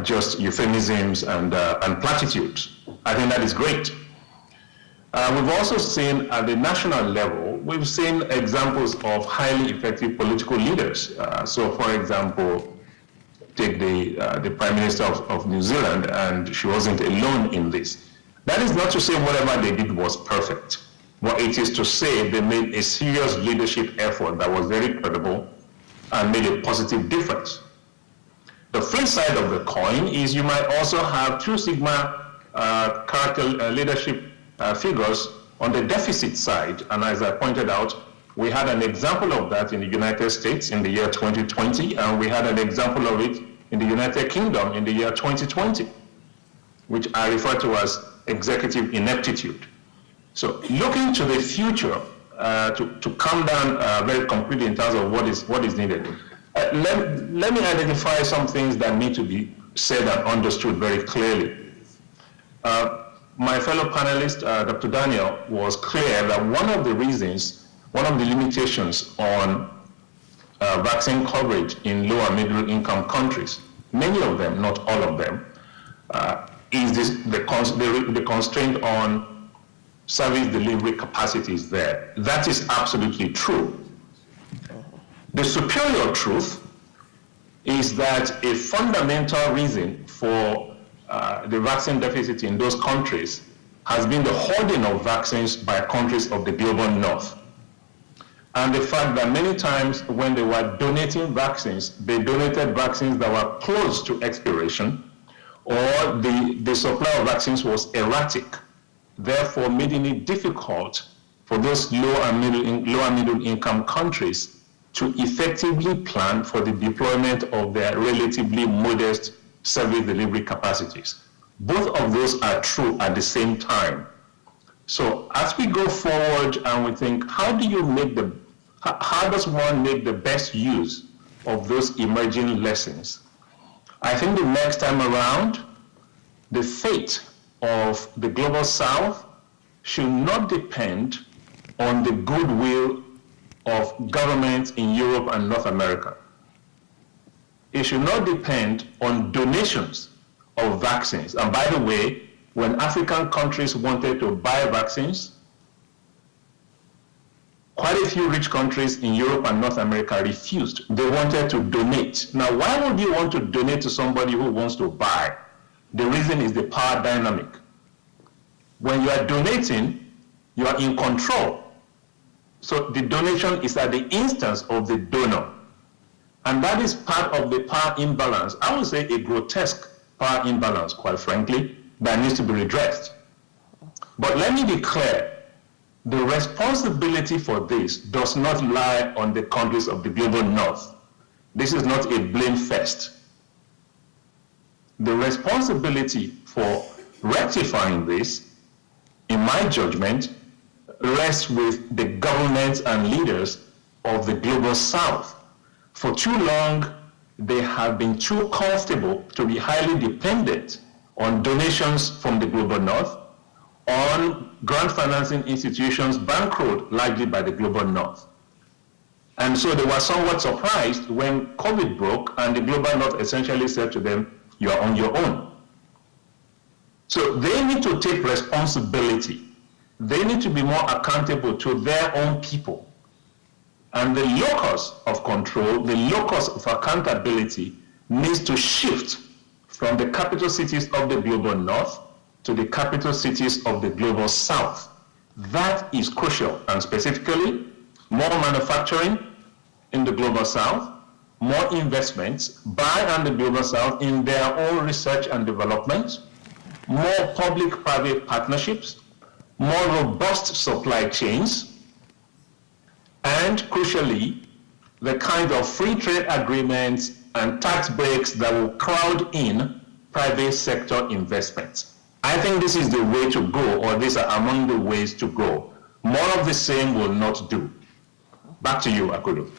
just euphemisms and platitudes. I think that is great. We've also seen at the national level, we've seen examples of highly effective political leaders. So for example, take the Prime Minister of New Zealand, and she wasn't alone in this. That is not to say whatever they did was perfect. But it is to say they made a serious leadership effort that was very credible and made a positive difference. The flip side of the coin is you might also have two Sigma character leadership figures on the deficit side. And as I pointed out, we had an example of that in the United States in the year 2020, and we had an example of it in the United Kingdom in the year 2020, which I refer to as executive ineptitude. So looking to the future, to come down very concretely in terms of what is needed, Let me identify some things that need to be said and understood very clearly. My fellow panelist, Dr. Daniel, was clear that one of the limitations on vaccine coverage in low and middle income countries, many of them, not all of them, is the constraint on service delivery capacities there. That is absolutely true. The superior truth is that a fundamental reason for the vaccine deficit in those countries has been the hoarding of vaccines by countries of the global north. And the fact that many times when they were donating vaccines, they donated vaccines that were close to expiration, or the supply of vaccines was erratic, therefore making it difficult for those low and middle income countries to effectively plan for the deployment of their relatively modest service delivery capacities. Both of those are true at the same time. So as we go forward and we think, how does one make the best use of those emerging lessons? I think the next time around, the fate of the global south should not depend on the goodwill of governments in Europe and North America. It should not depend on donations of vaccines. And by the way, when African countries wanted to buy vaccines, quite a few rich countries in Europe and North America refused. They wanted to donate. Now, why would you want to donate to somebody who wants to buy? The reason is the power dynamic. When you are donating, you are in control. So the donation is at the instance of the donor. And that is part of the power imbalance. I would say a grotesque power imbalance, quite frankly, that needs to be redressed. But let me be clear. The responsibility for this does not lie on the countries of the global north. This is not a blame fest. The responsibility for rectifying this, in my judgment, rests with the governments and leaders of the global south. For too long, they have been too comfortable to be highly dependent on donations from the global north, on grant financing institutions bankrolled largely by the global north. And so they were somewhat surprised when COVID broke and the global north essentially said to them, you are on your own. So they need to take responsibility. They need to be more accountable to their own people. And the locus of control, the locus of accountability needs to shift from the capital cities of the global north to the capital cities of the global south. That is crucial, and specifically, more manufacturing in the global south, more investments by and the global south in their own research and development, more public-private partnerships, more robust supply chains, and crucially, the kind of free trade agreements and tax breaks that will crowd in private sector investments. I think this is the way to go, or these are among the ways to go. More of the same will not do. Back to you, Akudo.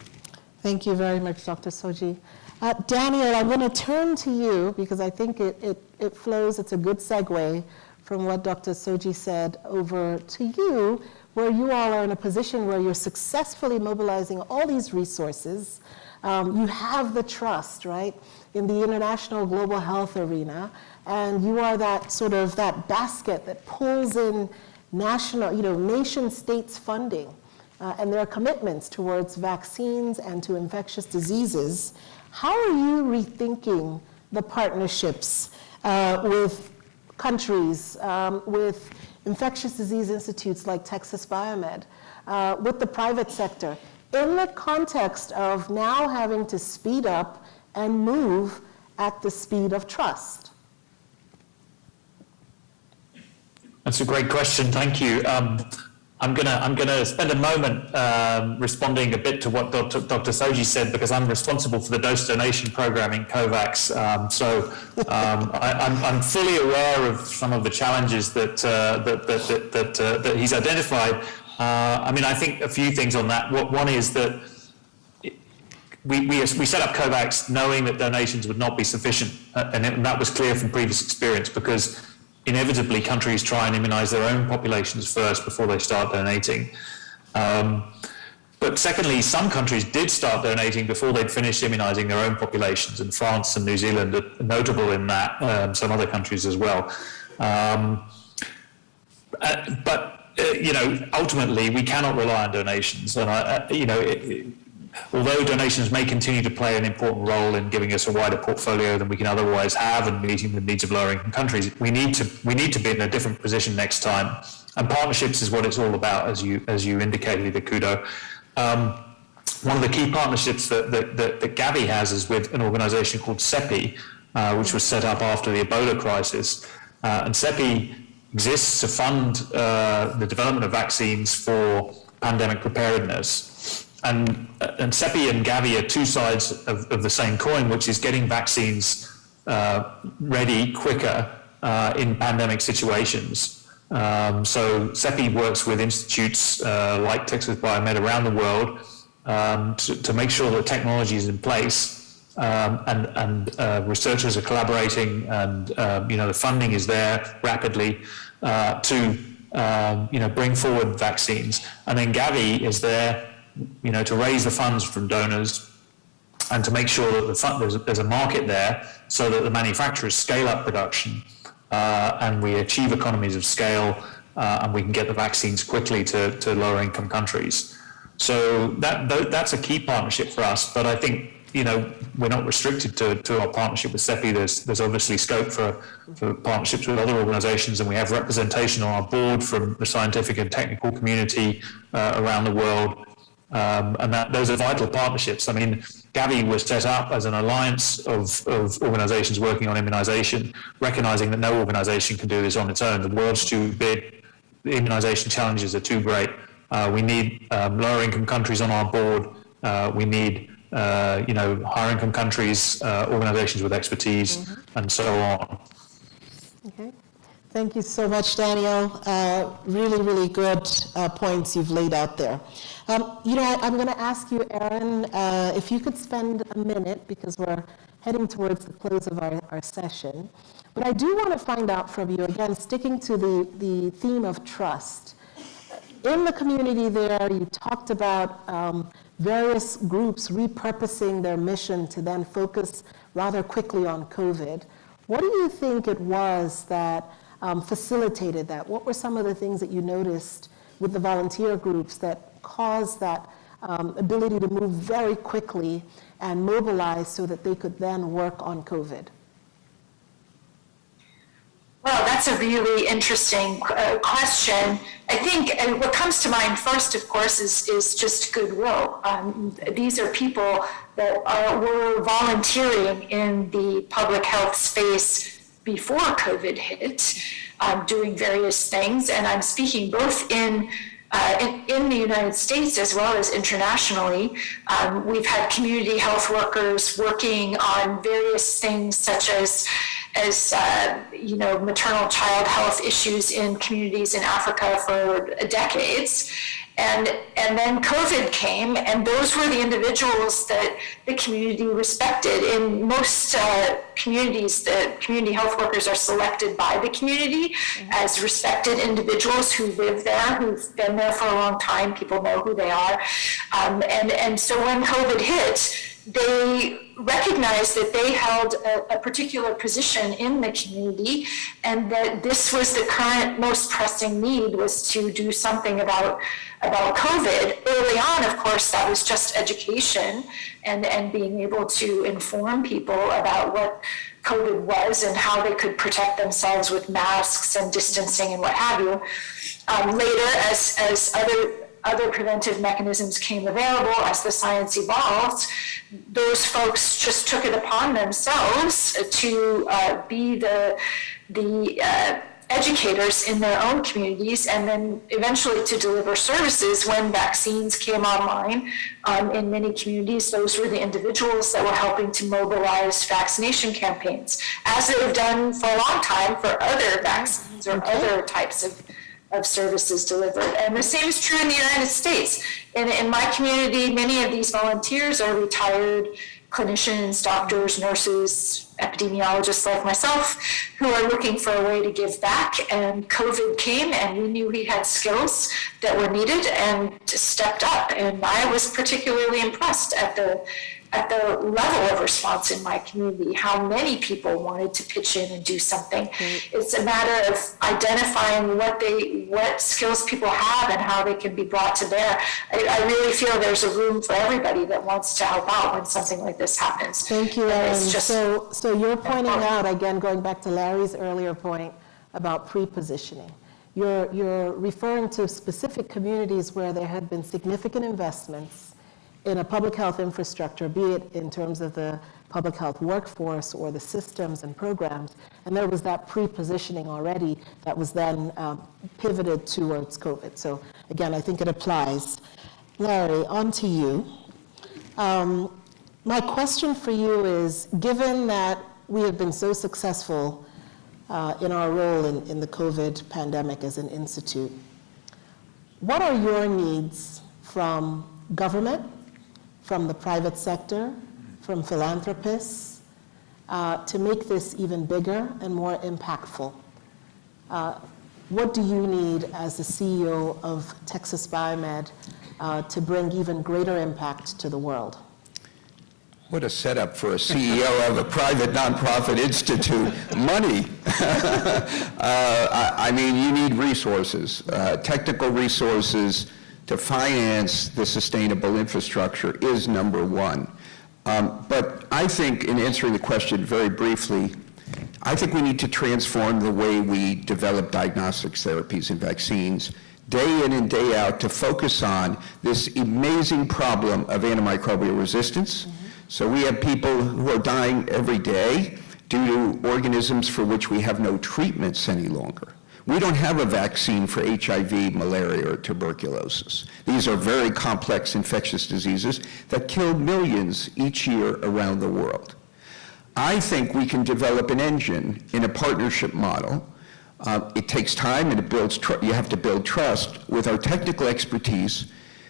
Thank you very much, Dr. Soji. Daniel, I'm going to turn to you because I think it flows, it's a good segue from what Dr. Soji said over to you, where you all are in a position where you're successfully mobilizing all these resources. You have the trust, right, in the international global health arena, and you are that sort of that basket that pulls in national, nation states funding and their commitments towards vaccines and to infectious diseases. How are you rethinking the partnerships with countries, with infectious disease institutes like Texas Biomed, with the private sector, in the context of now having to speed up and move at the speed of trust? That's a great question. Thank you. I'm gonna spend a moment responding a bit to what Dr. Soji said, because I'm responsible for the dose donation program in COVAX. I'm fully aware of some of the challenges that he's identified. I think a few things on that. One is that we set up COVAX knowing that donations would not be sufficient, and that was clear from previous experience, because inevitably countries try and immunize their own populations first before they start donating. But secondly, some countries did start donating before they'd finished immunizing their own populations, and France and New Zealand are notable in that, some other countries as well. Ultimately, we cannot rely on donations, and although donations may continue to play an important role in giving us a wider portfolio than we can otherwise have and meeting the needs of lower-income countries, we need to be in a different position next time. And partnerships is what it's all about, as you indicated, Akudo. One of the key partnerships that Gavi has is with an organization called CEPI, which was set up after the Ebola crisis. And CEPI exists to fund the development of vaccines for pandemic preparedness. And CEPI and Gavi are two sides of the same coin, which is getting vaccines ready quicker in pandemic situations. So CEPI works with institutes like Texas Biomed around the world to make sure that technology is in place, and researchers are collaborating, and the funding is there rapidly to bring forward vaccines. And then Gavi is there to raise the funds from donors and to make sure that there's a market there, so that the manufacturers scale up production and we achieve economies of scale, and we can get the vaccines quickly to lower income countries. So that's a key partnership for us, but I think we're not restricted to our partnership with CEPI. There's obviously scope for partnerships with other organizations, and we have representation on our board from the scientific and technical community around the world. And those are vital partnerships. I mean, Gavi was set up as an alliance of organizations working on immunization, recognizing that no organization can do this on its own. The world's too big, the immunization challenges are too great. We need lower income countries on our board. We need higher income countries, organizations with expertise, and so on. Okay. Thank you so much, Daniel. Really, really good points you've laid out there. I'm going to ask you, Aaron, if you could spend a minute, because we're heading towards the close of our session. But I do want to find out from you, again, sticking to the theme of trust. In the community there, you talked about various groups repurposing their mission to then focus rather quickly on COVID. What do you think it was that facilitated that? What were some of the things that you noticed with the volunteer groups that caused that ability to move very quickly and mobilize so that they could then work on COVID? Well, that's a really interesting question. I think what comes to mind first, of course, is just goodwill. These are people that were volunteering in the public health space before COVID hit, doing various things, and I'm speaking both in the United States as well as internationally. We've had community health workers working on various things such as maternal child health issues in communities in Africa for decades. And then COVID came, and those were the individuals that the community respected. In most communities, the community health workers are selected by the community as respected individuals who live there, who've been there for a long time. People know who they are. And so when COVID hit, they recognized that they held a particular position in the community, and that this was the current most pressing need, was to do something about COVID. Early on, of course, that was just education and being able to inform people about what COVID was and how they could protect themselves with masks and distancing and what have you. Later, as other preventive mechanisms came available, as the science evolved, those folks just took it upon themselves to be the educators in their own communities, and then eventually to deliver services. When vaccines came online in many communities, those were the individuals that were helping to mobilize vaccination campaigns, as they've done for a long time for other vaccines or other types of of services delivered. And the same is true in the United States. In my community, many of these volunteers are retired clinicians, doctors, nurses, epidemiologists like myself, who are looking for a way to give back. And COVID came, and we knew we had skills that were needed and stepped up. And I was particularly impressed at the level of response in my community, how many people wanted to pitch in and do something. It's a matter of identifying what skills people have and how they can be brought to bear. I really feel there's a room for everybody that wants to help out when something like this happens. Thank you, And Erin. it's just- So you're pointing out, again, going back to Larry's earlier point about pre-positioning. You're referring to specific communities where there had been significant investments in a public health infrastructure, be it in terms of the public health workforce or the systems and programs, and there was that pre-positioning already that was then pivoted towards COVID. So again, I think it applies. Larry, on to you. My question for you is, given that we have been so successful in our role in the COVID pandemic as an institute, what are your needs from government, from the private sector, from philanthropists, to make this even bigger and more impactful? What do you need as the CEO of Texas Biomed to bring even greater impact to the world? What a setup for a CEO of a private nonprofit institute. Money. I mean, you need resources, technical resources to finance the sustainable infrastructure is number one. But I think, in answering the question very briefly, I think we need to transform the way we develop diagnostics, therapies, and vaccines day in and day out to focus on this amazing problem of antimicrobial resistance. So we have people who are dying every day due to organisms for which we have no treatments any longer. We don't have a vaccine for HIV, malaria, or tuberculosis. These are very complex infectious diseases that kill millions each year around the world. I think we can develop an engine in a partnership model. It takes time and it builds you have to build trust with our technical expertise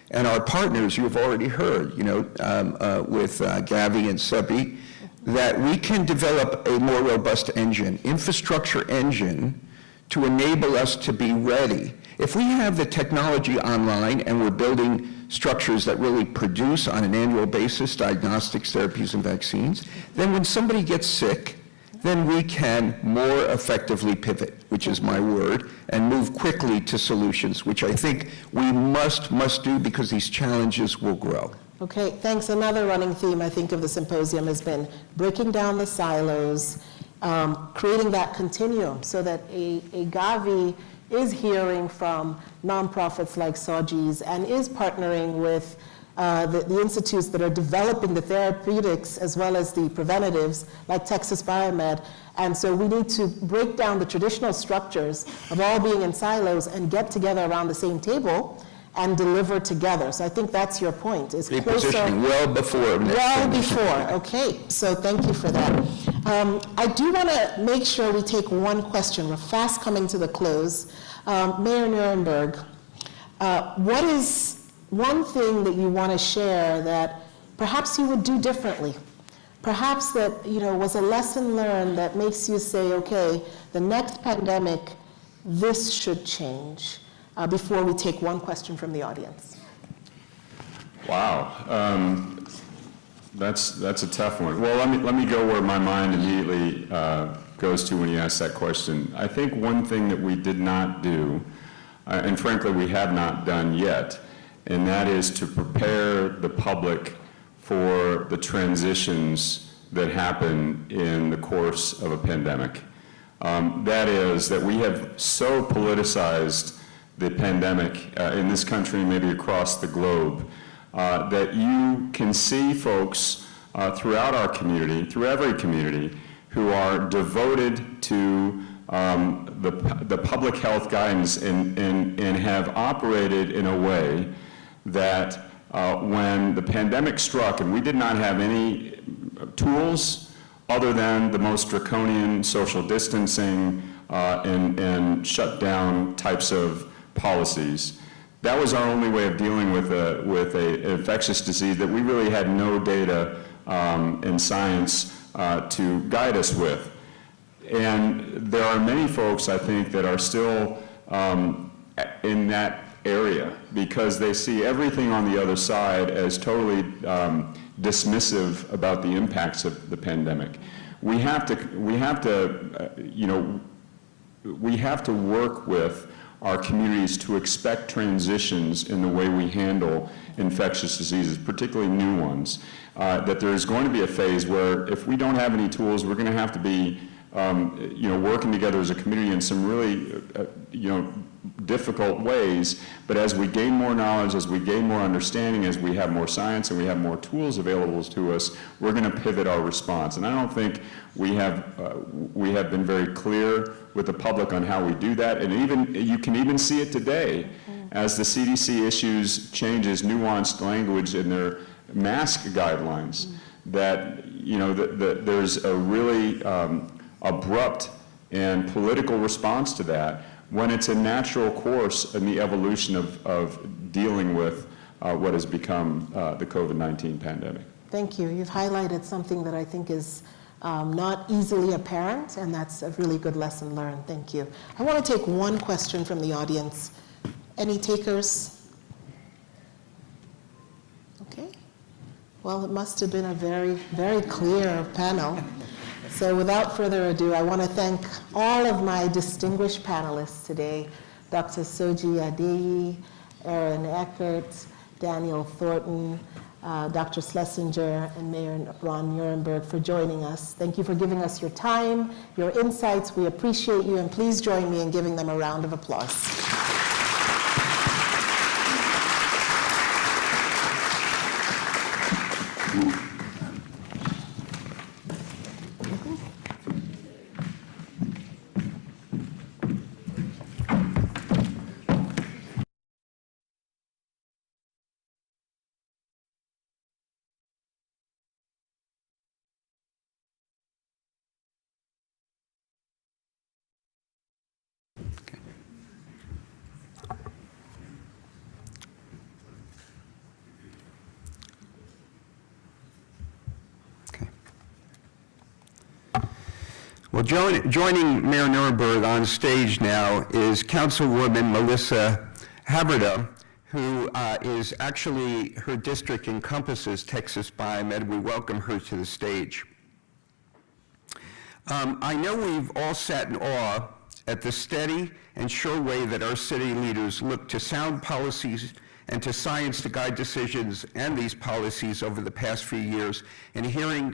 and our partners. You've already heard, with Gavi and Sebi, that we can develop a more robust engine, infrastructure engine, to enable us to be ready. If we have the technology online and we're building structures that really produce on an annual basis diagnostics, therapies, and vaccines, then when somebody gets sick, then we can more effectively pivot, which is my word, and move quickly to solutions, which I think we must do because these challenges will grow. Okay, thanks. Another running theme, I think, of the symposium has been breaking down the silos, creating that continuum so that a Gavi is hearing from nonprofits like SOGIs and is partnering with the institutes that are developing the therapeutics as well as the preventatives like Texas Biomed. And so we need to break down the traditional structures of all being in silos and get together around the same table and deliver together. So I think that's your point, is closer. Repositioning well before. Well before, okay. So thank you for that. I do want to make sure we take one question. We're fast coming to the close. Mayor Nuremberg, what is one thing that you want to share that perhaps you would do differently? Perhaps that was a lesson learned that makes you say, okay, the next pandemic, this should change, before we take one question from the audience. Wow, that's a tough one. Well, let me go where my mind immediately goes to when you ask that question. I think one thing that we did not do, and frankly we have not done yet, and that is to prepare the public for the transitions that happen in the course of a pandemic. That is that we have so politicized the pandemic in this country, maybe across the globe, that you can see folks throughout our community, through every community, who are devoted to the public health guidance and have operated in a way that when the pandemic struck and we did not have any tools other than the most draconian social distancing, and shut down types of policies. That was our only way of dealing with a infectious disease that we really had no data and science to guide us with. And there are many folks, I think, that are still in that area because they see everything on the other side as totally dismissive about the impacts of the pandemic. We have to work with our communities to expect transitions in the way we handle infectious diseases, particularly new ones. That there is going to be a phase where if we don't have any tools, we're going to have to be working together as a community in some really difficult ways, but as we gain more knowledge, as we gain more understanding, as we have more science and we have more tools available to us, we're going to pivot our response. And I don't think we have been very clear with the public on how we do that. And even you can even see it today as the CDC issues changes nuanced language in their mask guidelines. That there's a really abrupt and political response to that, when it's a natural course in the evolution of dealing with what has become the COVID-19 pandemic. Thank you. You've highlighted something that I think is not easily apparent, and that's a really good lesson learned. Thank you. I want to take one question from the audience. Any takers? Okay. Well, it must have been a very, very clear panel. So without further ado, I want to thank all of my distinguished panelists today, Dr. Soji Adeyi, Aaron Eckert, Daniel Thornton, Dr. Schlesinger, and Mayor Ron Nuremberg for joining us. Thank you for giving us your time, your insights. We appreciate you, and please join me in giving them a round of applause. Well, joining Mayor Nuremberg on stage now is Councilwoman Melissa Haverda, who is actually, her district encompasses Texas Biomed. We welcome her to the stage. I know we've all sat in awe at the steady and sure way that our city leaders look to sound policies and to science to guide decisions and these policies over the past few years. And hearing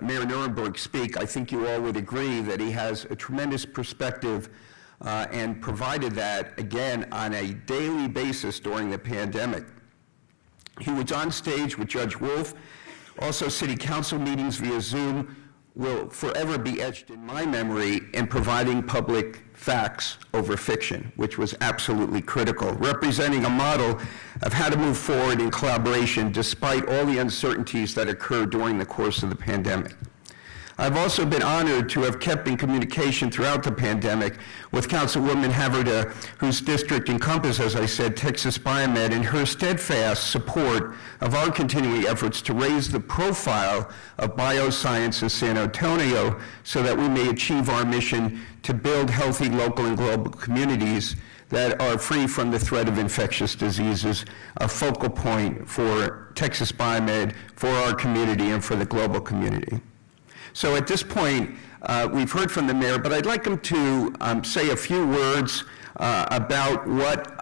Mayor Nuremberg speak, I think you all would agree that he has a tremendous perspective and provided that, again, on a daily basis during the pandemic. He was on stage with Judge Wolf. Also, city council meetings via Zoom will forever be etched in my memory in providing public facts over fiction, which was absolutely critical, representing a model of how to move forward in collaboration despite all the uncertainties that occurred during the course of the pandemic. I've also been honored to have kept in communication throughout the pandemic with Councilwoman Haverda, whose district encompasses, as I said, Texas Biomed, and her steadfast support of our continuing efforts to raise the profile of bioscience in San Antonio so that we may achieve our mission to build healthy local and global communities that are free from the threat of infectious diseases, a focal point for Texas Biomed, for our community, and for the global community. So at this point, we've heard from the mayor, but I'd like him to say a few words about what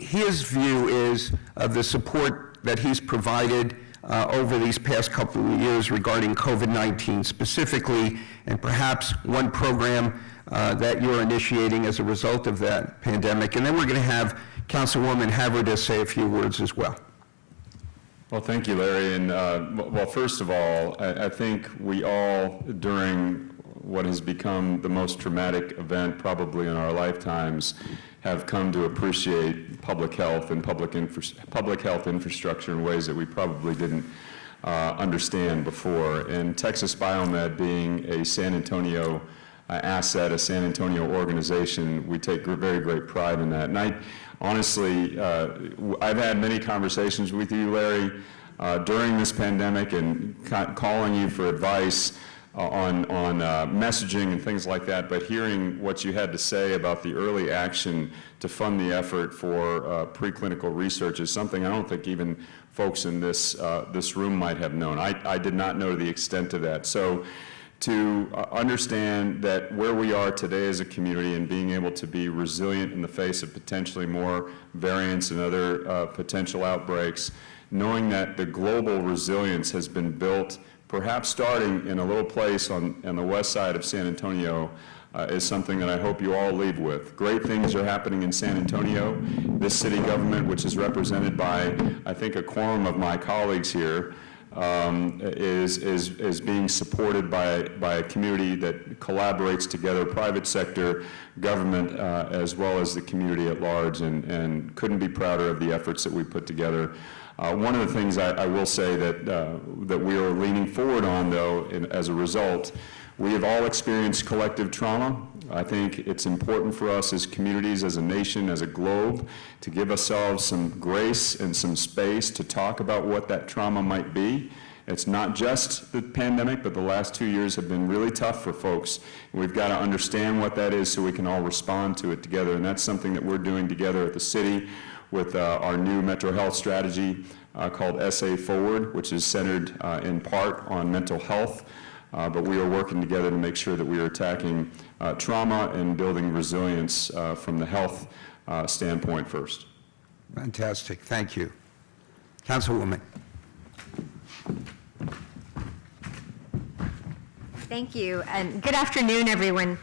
his view is of the support that he's provided over these past couple of years regarding COVID-19 specifically, and perhaps one program that you're initiating as a result of that pandemic. And then we're going to have Councilwoman Haverda say a few words as well. Well, thank you, Larry. And well, first of all, I think we all, during what has become the most traumatic event probably in our lifetimes, have come to appreciate public health and public health infrastructure in ways that we probably didn't understand before. And Texas Biomed, being a San Antonio asset, a San Antonio organization. We take very great pride in that. And I honestly, I've had many conversations with you, Larry, during this pandemic and calling you for advice on messaging and things like that, but hearing what you had to say about the early action to fund the effort for preclinical research is something I don't think even folks in this room might have known. I did not know the extent of that. So to understand that where we are today as a community and being able to be resilient in the face of potentially more variants and other potential outbreaks, knowing that the global resilience has been built perhaps starting in a little place on the west side of San Antonio is something that I hope you all leave with. Great things are happening in San Antonio. This city government, which is represented by, I think, a quorum of my colleagues here, is being supported by a community that collaborates together, private sector, government, as well as the community at large, and couldn't be prouder of the efforts that we put together. One of the things I will say that we are leaning forward on, though, as a result, we have all experienced collective trauma. I think it's important for us as communities, as a nation, as a globe, to give ourselves some grace and some space to talk about what that trauma might be. It's not just the pandemic, but the last 2 years have been really tough for folks. We've got to understand what that is so we can all respond to it together, and that's something that we're doing together at the city with our new mental health strategy called SA Forward, which is centered in part on mental health. But we are working together to make sure that we are attacking trauma and building resilience from the health standpoint first. Fantastic. Thank you. Councilwoman. Thank you, and good afternoon, everyone.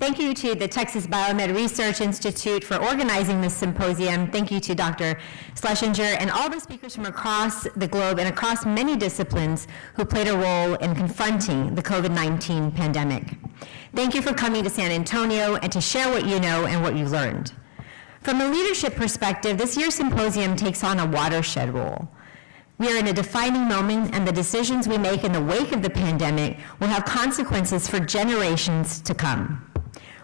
Thank you to the Texas Biomed Research Institute for organizing this symposium. Thank you to Dr. Schlesinger and all the speakers from across the globe and across many disciplines who played a role in confronting the COVID-19 pandemic. Thank you for coming to San Antonio and to share what you know and what you learned. From a leadership perspective, this year's symposium takes on a watershed role. We are in a defining moment, and the decisions we make in the wake of the pandemic will have consequences for generations to come.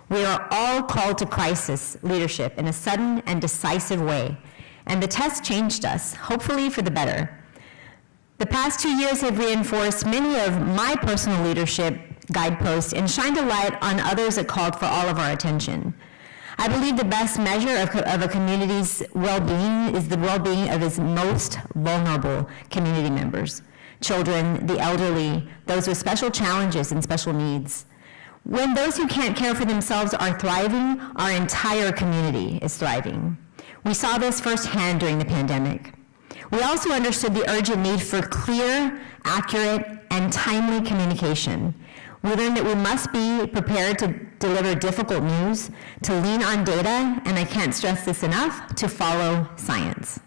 We are all called to crisis leadership in a sudden and decisive way, and the test changed us, hopefully for the better. The past 2 years have reinforced many of my personal leadership guideposts and shined a light on others that called for all of our attention. I believe the best measure of a community's well-being is the well-being of its most vulnerable community members, children, the elderly, those with special challenges and special needs. When those who can't care for themselves are thriving, our entire community is thriving. We saw this firsthand during the pandemic. We also understood the urgent need for clear, accurate, and timely communication. We learned that we must be prepared to deliver difficult news, to lean on data, and I can't stress this enough, to follow science.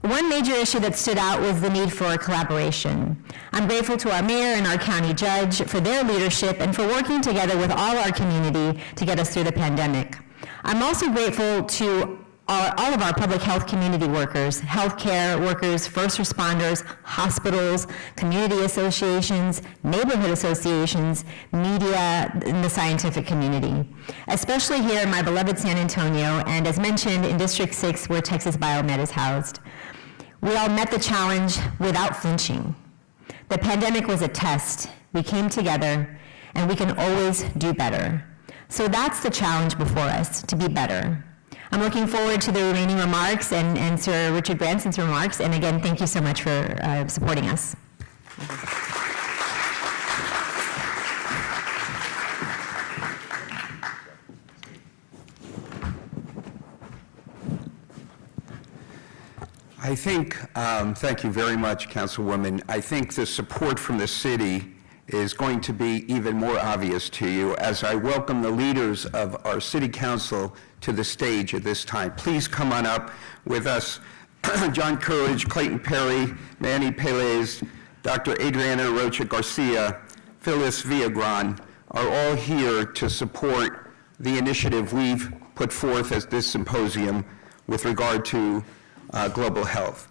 One major issue that stood out was the need for collaboration. I'm grateful to our mayor and our county judge for their leadership and for working together with all our community to get us through the pandemic. I'm also grateful to all of our public health community workers, healthcare workers, first responders, hospitals, community associations, neighborhood associations, media, and the scientific community, especially here in my beloved San Antonio, and as mentioned in District 6 where Texas Biomed is housed. We all met the challenge without flinching. The pandemic was a test. We came together, and we can always do better. So that's the challenge before us, to be better. I'm looking forward to the remaining remarks and Sir Richard Branson's remarks, and again, thank you so much for supporting us. I think, thank you very much, Councilwoman. I think the support from the city is going to be even more obvious to you as I welcome the leaders of our city council to the stage at this time. Please come on up with us. John Courage, Clayton Perry, Manny Pelez, Dr. Adriana Rocha Garcia, Phyllis Villagran are all here to support the initiative we've put forth as this symposium with regard to global health.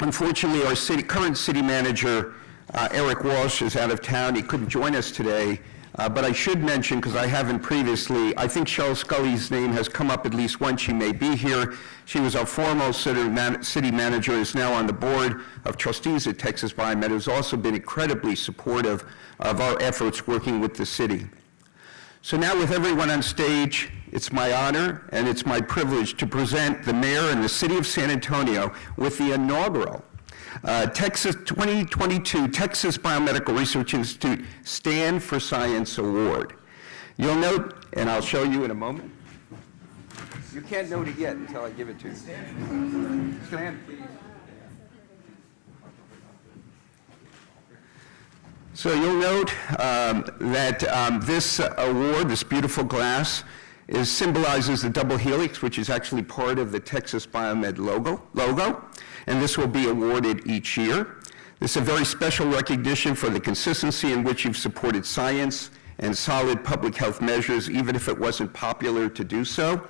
Unfortunately, our current city manager Eric Walsh is out of town. He couldn't join us today. But I should mention, because I haven't previously, I think Cheryl Scully's name has come up at least once. She may be here. She was our former city manager, is now on the board of trustees at Texas Biomed, has also been incredibly supportive of our efforts working with the city. So now with everyone on stage, it's my honor and it's my privilege to present the mayor and the city of San Antonio with the inaugural Texas 2022 Texas Biomedical Research Institute Stand for Science Award. You'll note, and I'll show you in a moment. You can't note it yet until I give it to you. Stand, please. So you'll note that this award, this beautiful glass, symbolizes the double helix, which is actually part of the Texas Biomed logo, and this will be awarded each year. This is a very special recognition for the consistency in which you've supported science and solid public health measures, even if it wasn't popular to do so.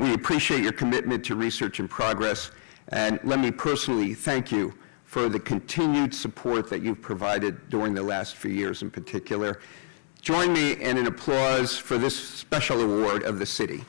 We appreciate your commitment to research and progress, and let me personally thank you for the continued support that you've provided during the last few years in particular. Join me in an applause for this special award of the city.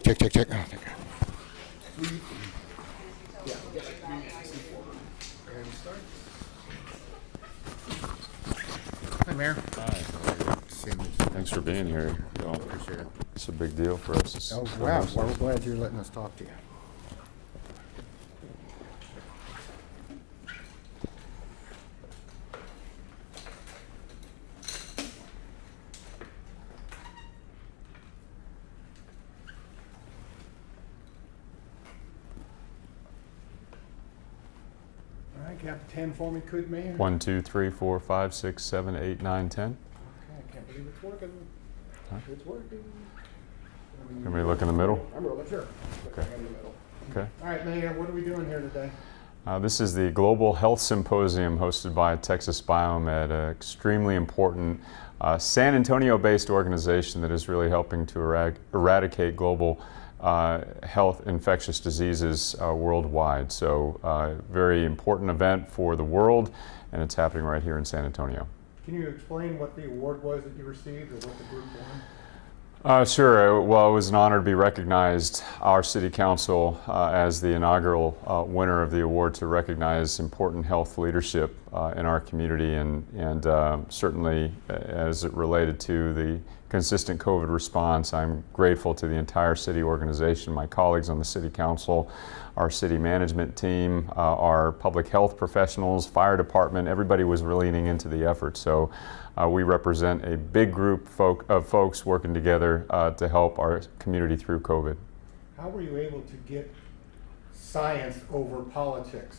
check. Oh, thank God. Hi, Mayor. Hi. Thanks for being here. Appreciate it. It's a big deal for us. Oh, wow. Well, we're glad you're letting us talk to you. All right, count to 10 for me, could, Mayor? 1, 2, 3, 4, 5, 6, 7, 8, 9, 10. Okay, I can't believe it's working. It's working. Can we look in the middle? I'm rolling, sure. Okay. In the middle. Okay. All right, Mayor, what are we doing here today? This is the Global Health Symposium hosted by Texas Biomed, an extremely important San Antonio-based organization that is really helping to eradicate global health infectious diseases worldwide. So very important event for the world, and it's happening right here in San Antonio. Can you explain what the award was that you received or what the group won? Sure. Well, it was an honor to be recognized, our City Council, as the inaugural winner of the award to recognize important health leadership in our community, and certainly as it related to the consistent COVID response. I'm grateful to the entire city organization, my colleagues on the City Council, our city management team, our public health professionals, fire department. Everybody was leaning into the effort. So we represent a big group of folks working together to help our community through COVID. How were you able to get science over politics?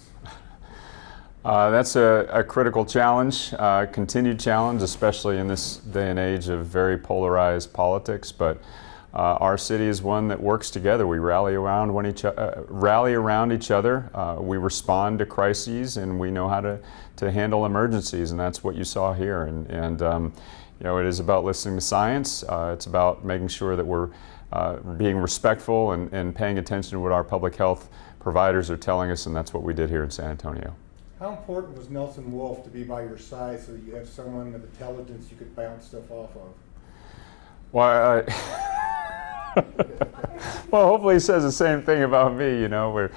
That's a critical challenge, continued challenge, especially in this day and age of very polarized politics. But our city is one that works together. We rally around each other. We respond to crises, and we know how to handle emergencies, and that's what you saw here. And you know, it is about listening to science. It's about making sure that we're being respectful and paying attention to what our public health providers are telling us, and that's what we did here in San Antonio. How important was Nelson Wolff to be by your side so that you have someone of intelligence you could bounce stuff off of? Well, well, hopefully he says the same thing about me, you know.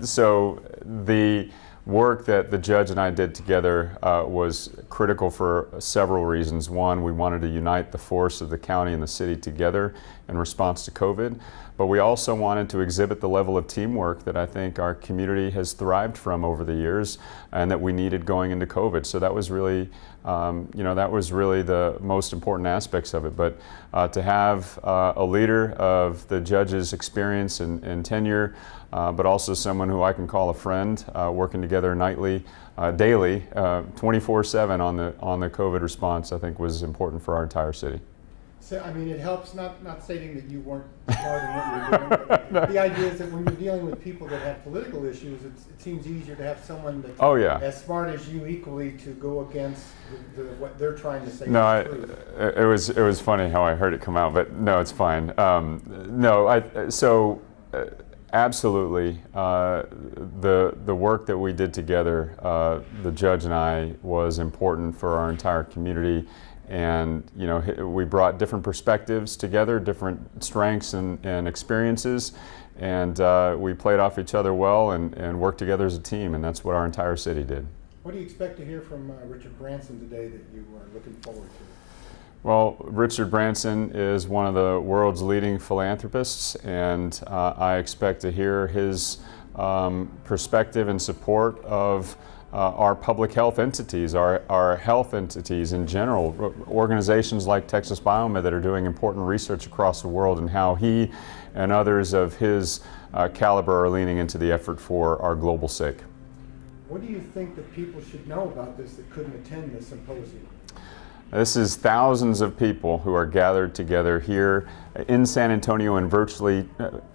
So the work that the judge and I did together was critical for several reasons. One, we wanted to unite the force of the county and the city together in response to COVID, but we also wanted to exhibit the level of teamwork that I think our community has thrived from over the years and that we needed going into COVID. So that was really, you know, that was really the most important aspects of it. But to have a leader of the judge's experience and tenure, but also someone who I can call a friend, working together nightly, daily, 24/7 on the COVID response, I think was important for our entire city. So, I mean, it helps, not stating that you weren't smart in what you were doing, but the idea is that when you're dealing with people that have political issues, it seems easier to have someone that's as smart as you equally to go against what they're trying to say. No, it was funny how I heard it come out, but no, it's fine. Absolutely, the work that we did together, the judge and I, was important for our entire community. And you know, we brought different perspectives together, different strengths and experiences, and we played off each other well and worked together as a team, and that's what our entire city did. What do you expect to hear from Richard Branson today that you are looking forward to? Well, Richard Branson is one of the world's leading philanthropists, and I expect to hear his perspective and support of our public health entities, our health entities in general, organizations like Texas Biomed that are doing important research across the world, and how he and others of his caliber are leaning into the effort for our global sake. What do you think that people should know about this that couldn't attend the symposium? This is thousands of people who are gathered together here in San Antonio and virtually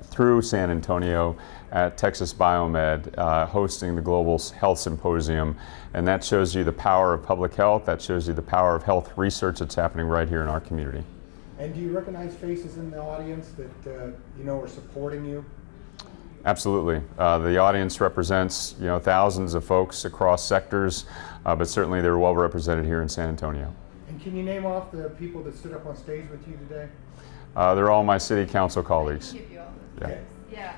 through San Antonio at Texas Biomed, hosting the Global Health Symposium. And that shows you the power of public health. That shows you the power of health research that's happening right here in our community. And do you recognize faces in the audience that you know are supporting you? Absolutely. The audience represents, you know, thousands of folks across sectors, but certainly they're well represented here in San Antonio. And can you name off the people that stood up on stage with you today? They're all my city council colleagues. Give you all those. Yeah. Okay.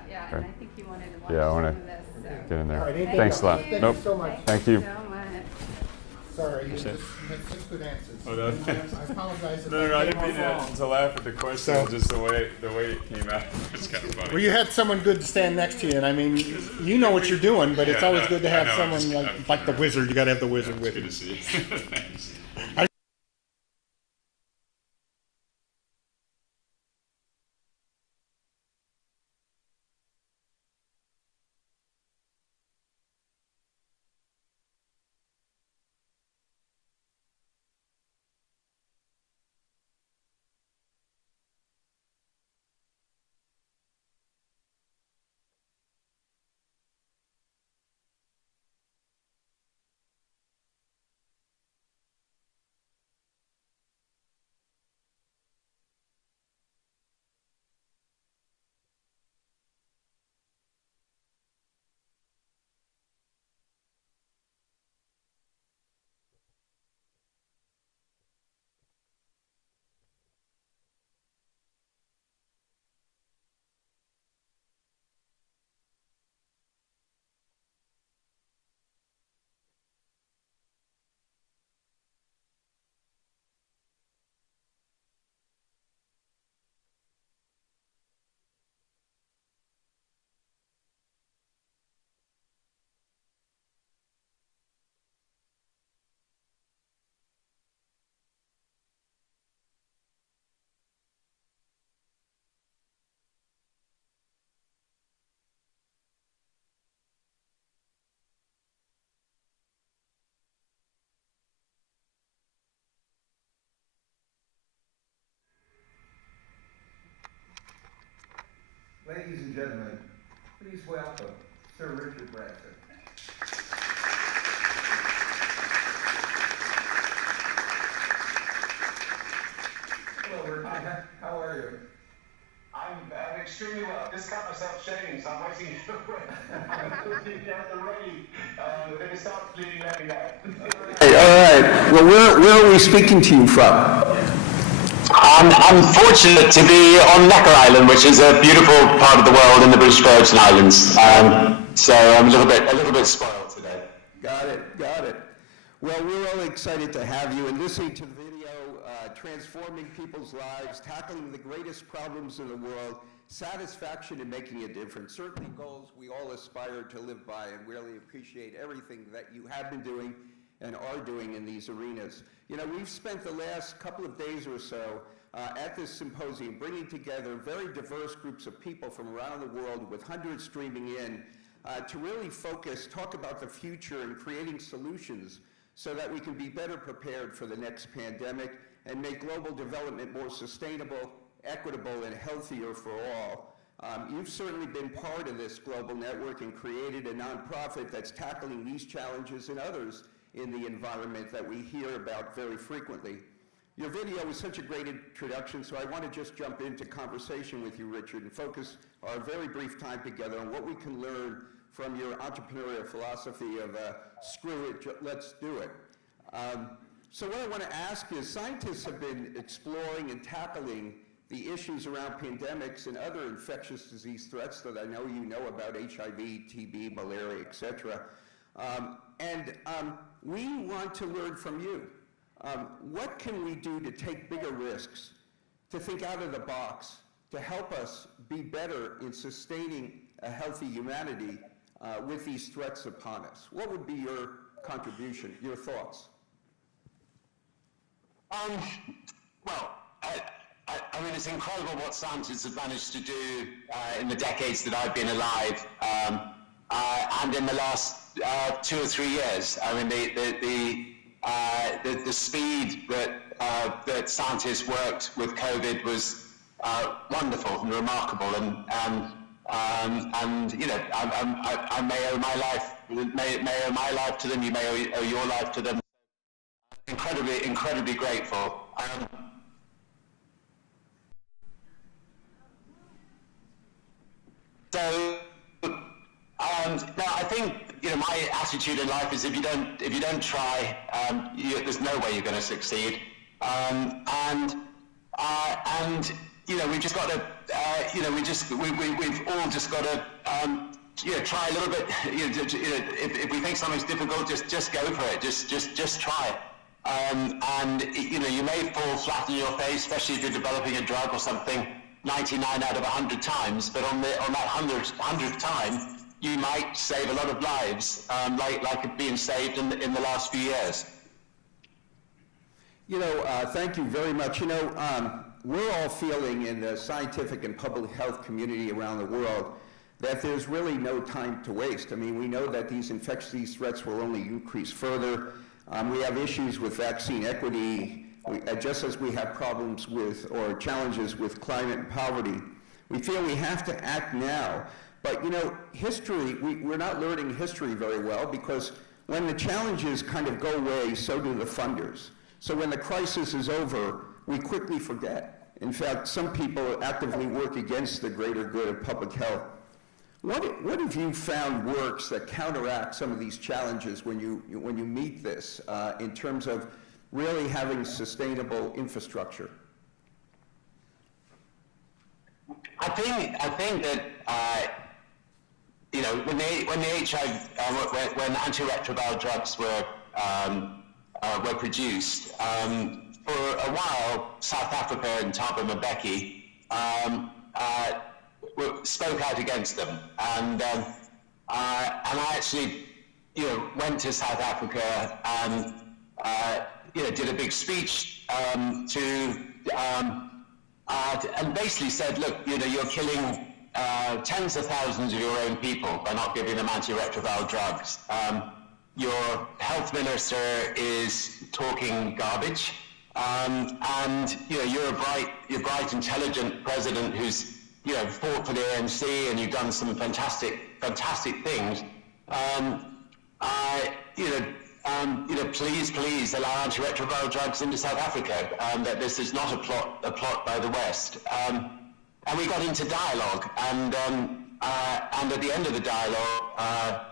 Yeah, and I think you wanted to watch Yeah, I want some of this. So. to get in there. All right, anything Thanks else? a lot. Thank you Nope. so much. Thank you. So much. Sorry, you had such good answers. Oh, no. I apologize if No, I didn't came mean off wrong. to laugh at the question, So- just the way it came out. It's kind of funny. Well, you had someone good to stand next to you, and I mean, you know what you're doing, but it's Yeah, always no, good to I have know, I'm someone just- like the wizard. You got to have the wizard with Good you. to see you. Thanks. Ladies and gentlemen, please welcome Sir Richard Branson. Hello, Richard. How are you? I'm extremely well. Just cut myself shaving, so I'm waiting I'm looking at the rain. When it starts bleeding, let me know. Hey, all right. Well, where are we speaking to you from? I'm fortunate to be on Necker Island, which is a beautiful part of the world in the British Virgin Islands. So I'm a little bit spoiled today. Got it. Well, we're all excited to have you and listening to the video, transforming people's lives, tackling the greatest problems in the world, satisfaction in making a difference. Certainly goals we all aspire to live by, and really appreciate everything that you have been doing and are doing in these arenas. You know, we've spent the last couple of days or so at this symposium bringing together very diverse groups of people from around the world, with hundreds streaming in, to really talk about the future and creating solutions so that we can be better prepared for the next pandemic and make global development more sustainable, equitable, and healthier for all. You've certainly been part of this global network and created a nonprofit that's tackling these challenges and others in the environment that we hear about very frequently. Your video was such a great introduction, so I want to just jump into conversation with you, Richard, and focus our very brief time together on what we can learn from your entrepreneurial philosophy of screw it, let's do it. So what I want to ask is, scientists have been exploring and tackling the issues around pandemics and other infectious disease threats that I know you know about, HIV, TB, malaria, etc. We want to learn from you. What can we do to take bigger risks, to think out of the box, to help us be better in sustaining a healthy humanity with these threats upon us? What would be your contribution, your thoughts? Well, I mean, it's incredible what scientists have managed to do in the decades that I've been alive, and in the last 2 or 3 years. I mean, the speed that scientists worked with COVID was wonderful and remarkable, and you know, I may owe my life to them. You may owe your life to them. Incredibly grateful. No, I think, you know, my attitude in life is if you don't try, there's no way you're going to succeed. we've just got to, we've all just got to, try a little bit. If we think something's difficult, just go for it. Just try it. And you may fall flat on your face, especially if you're developing a drug or something, 99 out of 100 times. But on that 100th time, you might save a lot of lives, like it's been saved in the last few years. Thank you very much. We're all feeling in the scientific and public health community around the world that there's really no time to waste. I mean, we know that these infectious threats will only increase further. We have issues with vaccine equity, just as we have problems with, or challenges with climate and poverty. We feel we have to act now. But history, we're not learning history very well, because when the challenges kind of go away, so do the funders. So when the crisis is over, we quickly forget. In fact, some people actively work against the greater good of public health. What have you found works that counteract some of these challenges when you meet this in terms of really having sustainable infrastructure? I think that when antiretroviral drugs were produced, for a while, South Africa and Thabo Mbeki spoke out against them, and I actually went to South Africa and did a big speech and basically said, look, you're killing tens of thousands of your own people by not giving them antiretroviral drugs. Your health minister is talking garbage, and you're a bright, intelligent president who's fought for the ANC, and you've done some fantastic things. Please allow antiretroviral drugs into South Africa. That this is not a plot by the West. And we got into dialogue, and at the end of the dialogue,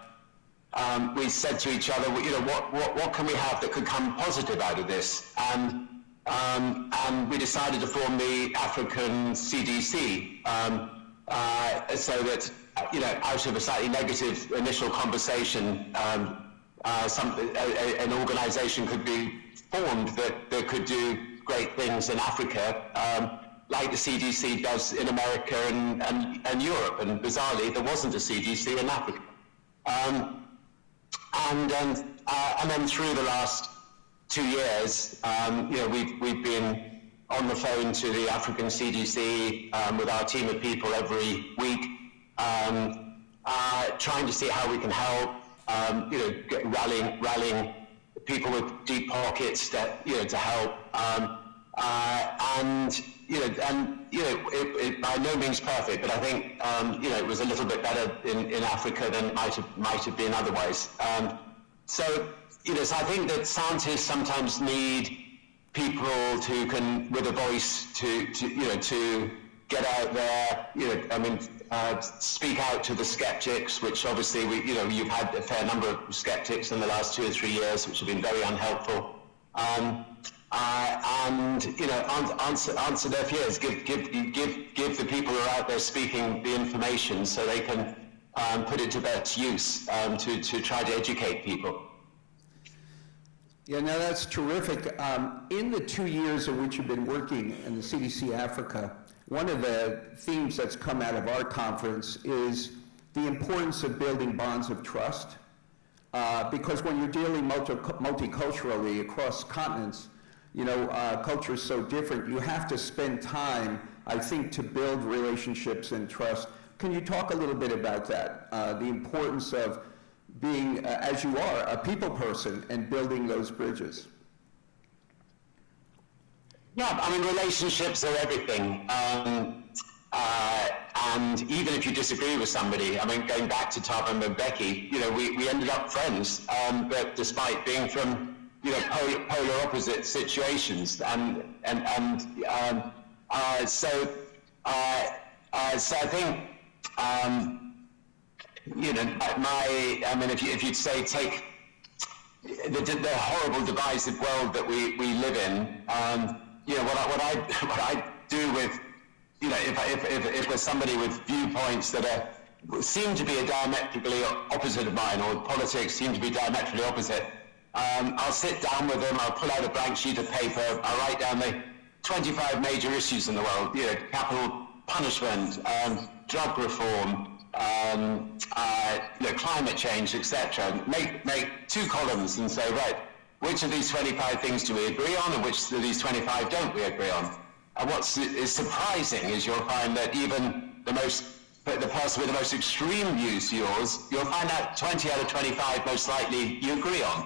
we said to each other, what can we have that could come positive out of this? And we decided to form the African CDC, so that out of a slightly negative initial conversation, an organisation could be formed that could do great things in Africa, like the CDC does in America and Europe. And bizarrely, there wasn't a CDC in Africa. And then through the last 2 years, we've been on the phone to the African CDC with our team of people every week, trying to see how we can help, rallying people with deep pockets to help, it by no means perfect, but I think it was a little bit better in Africa than it might have been otherwise. So I think that scientists sometimes need people who can, with a voice, to get out there, speak out to the skeptics, which obviously you've had a fair number of skeptics in the last 2 or 3 years, which have been very unhelpful. Answer their fears. Give the people who are out there speaking the information so they can put it to best use to try to educate people. Yeah, now that's terrific. In the 2 years in which you've been working in the CDC Africa, one of the themes that's come out of our conference is the importance of building bonds of trust, because when you're dealing multiculturally across continents, culture is so different, you have to spend time, I think, to build relationships and trust. Can you talk a little bit about that, the importance of being, as you are, a people person and building those bridges? Yeah, relationships are everything. And even if you disagree with somebody, going back to Thabo Mbeki, we ended up friends, but despite being from, polar opposite situations. So I think, if you'd say take the horrible divisive world that we live in, what I do with you know, if there's somebody with viewpoints that seem to be diametrically opposite of mine, or politics seem to be diametrically opposite, I'll sit down with them, I'll pull out a blank sheet of paper, I'll write down the 25 major issues in the world, you know, capital punishment, drug reform, you know, climate change, etc. Make 2 columns and say, right, which of these 25 things do we agree on, and which of these 25 don't we agree on? And what is surprising is you'll find that even the person with the most extreme views to yours, you'll find out 20 out of 25 most likely you agree on.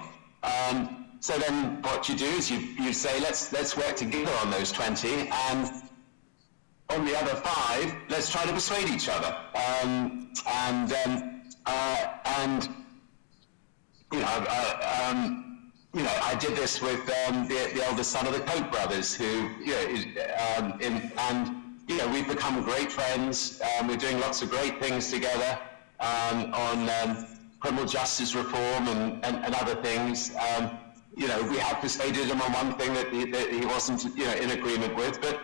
So then what you do is you say, let's work together on those 20, and on the other 5, let's try to persuade each other. You know, I did this with the eldest son of the Koch brothers, who, you know, and you know, we've become great friends. We're doing lots of great things together on criminal justice reform and other things. You know, we have persuaded him on one thing that he wasn't, you know, in agreement with, but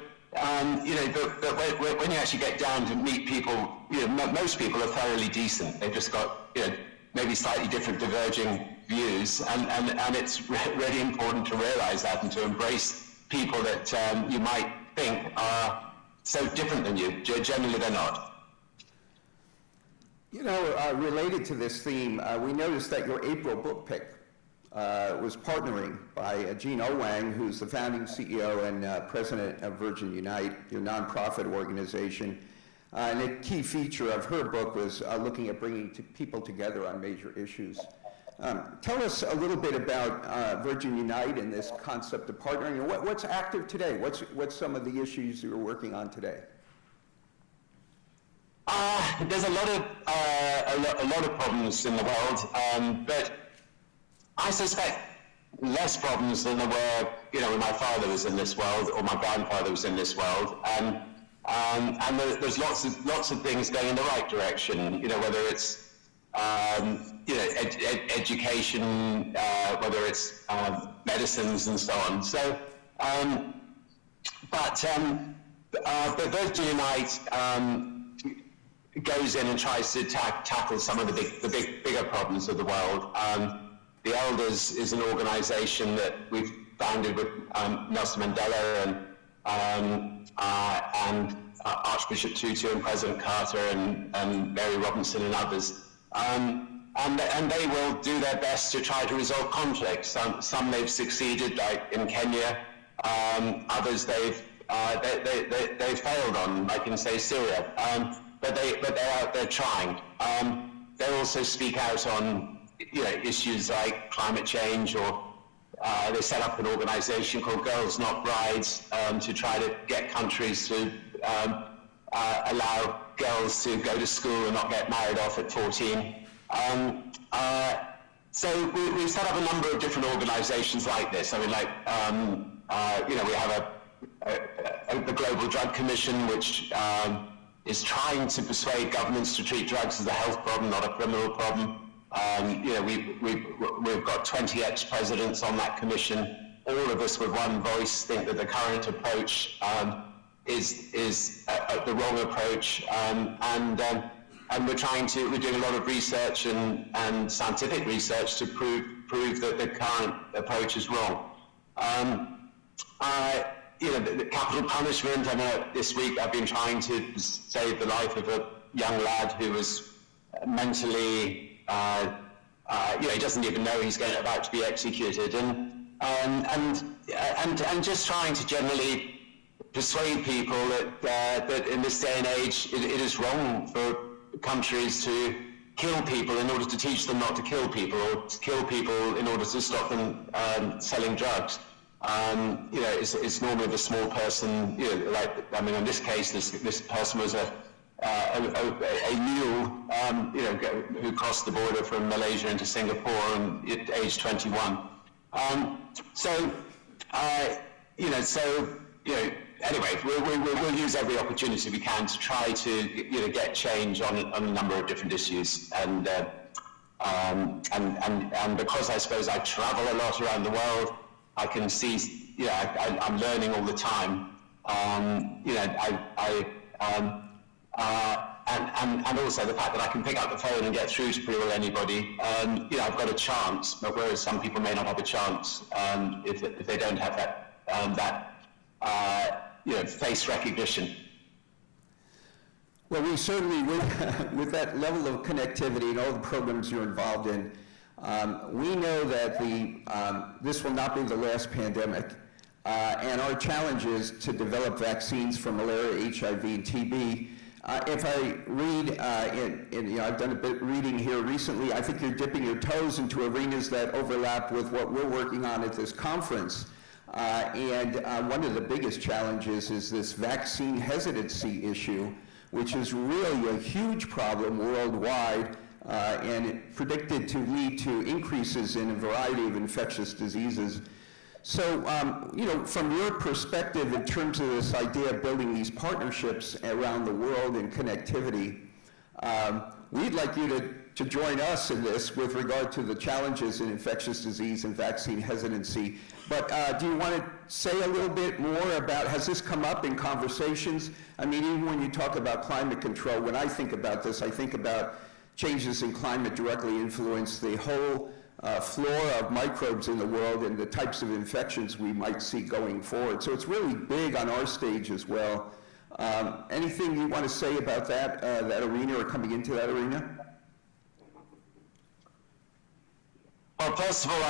you know, but when you actually get down to meet people, you know, most people are thoroughly decent. They've just got, you know, maybe slightly different diverging views, and it's really important to realize that and to embrace people that you might think are so different than you. Generally, they're not. You know, related to this theme, we noticed that your April book pick was partnering by Jean Owang, who's the founding CEO and president of Virgin Unite, your nonprofit organization. And a key feature of her book was looking at bringing people together on major issues. Tell us a little bit about Virgin Unite and this concept of partnering, and what's active today? What's some of the issues you're working on today? There's a lot of problems in the world, but I suspect less problems than there were, you know, when my father was in this world or my grandfather was in this world. And there's lots of things going in the right direction. You know, whether it's you know, education, whether it's medicines and so on. So, but Virgin Unite goes in and tries to tackle some of the bigger problems of the world. The Elders is an organization that we've founded with Nelson Mandela and Archbishop Tutu and President Carter and Mary Robinson and others. And they will do their best to try to resolve conflicts. Some they've succeeded, like in Kenya. Others they've failed on, like in, say, Syria. But they're out there trying. They also speak out on, you know, issues like climate change, or they set up an organization called Girls Not Brides to try to get countries to allow girls to go to school and not get married off at 14. So we've set up a number of different organizations like this. I mean, like, you know, we have the Global Drug Commission, which is trying to persuade governments to treat drugs as a health problem, not a criminal problem. You know, we've got 20 ex-presidents on that commission. All of us with one voice think that the current approach is the wrong approach, and we're doing a lot of research and scientific research to prove that the current approach is wrong. You know, the capital punishment. I know this week I've been trying to save the life of a young lad who was mentally, you know, he doesn't even know he's about to be executed, and just trying to generally persuade people that in this day and age it is wrong for countries to kill people in order to teach them not to kill people, or to kill people in order to stop them selling drugs. You know, it's normally the small person, you know, like, I mean, in this case, this person was a mule, you know, who crossed the border from Malaysia into Singapore at age 21. You know, anyway, we'll use every opportunity we can to try to, you know, get change on a number of different issues, and because I suppose I travel a lot around the world, I can see, you know, I'm learning all the time. You know, And also the fact that I can pick up the phone and get through to pretty well anybody. You know, I've got a chance, but whereas some people may not have a chance if they don't have that you know, face recognition. Well, we certainly, with that level of connectivity and all the programs you're involved in, we know that this will not be the last pandemic, and our challenge is to develop vaccines for malaria, HIV, and TB. If I read, you know, I've done a bit reading here recently, I think you're dipping your toes into arenas that overlap with what we're working on at this conference. And one of the biggest challenges is this vaccine hesitancy issue, which is really a huge problem worldwide, and predicted to lead to increases in a variety of infectious diseases. So, you know, from your perspective in terms of this idea of building these partnerships around the world and connectivity, we'd like you to join us in this with regard to the challenges in infectious disease and vaccine hesitancy. But do you want to say a little bit more about, has this come up in conversations? I mean, even when you talk about climate control, when I think about this, I think about changes in climate directly influence the whole flora of microbes in the world and the types of infections we might see going forward. So it's really big on our stage as well. Anything you want to say about that, that arena or coming into that arena? Well, first of all,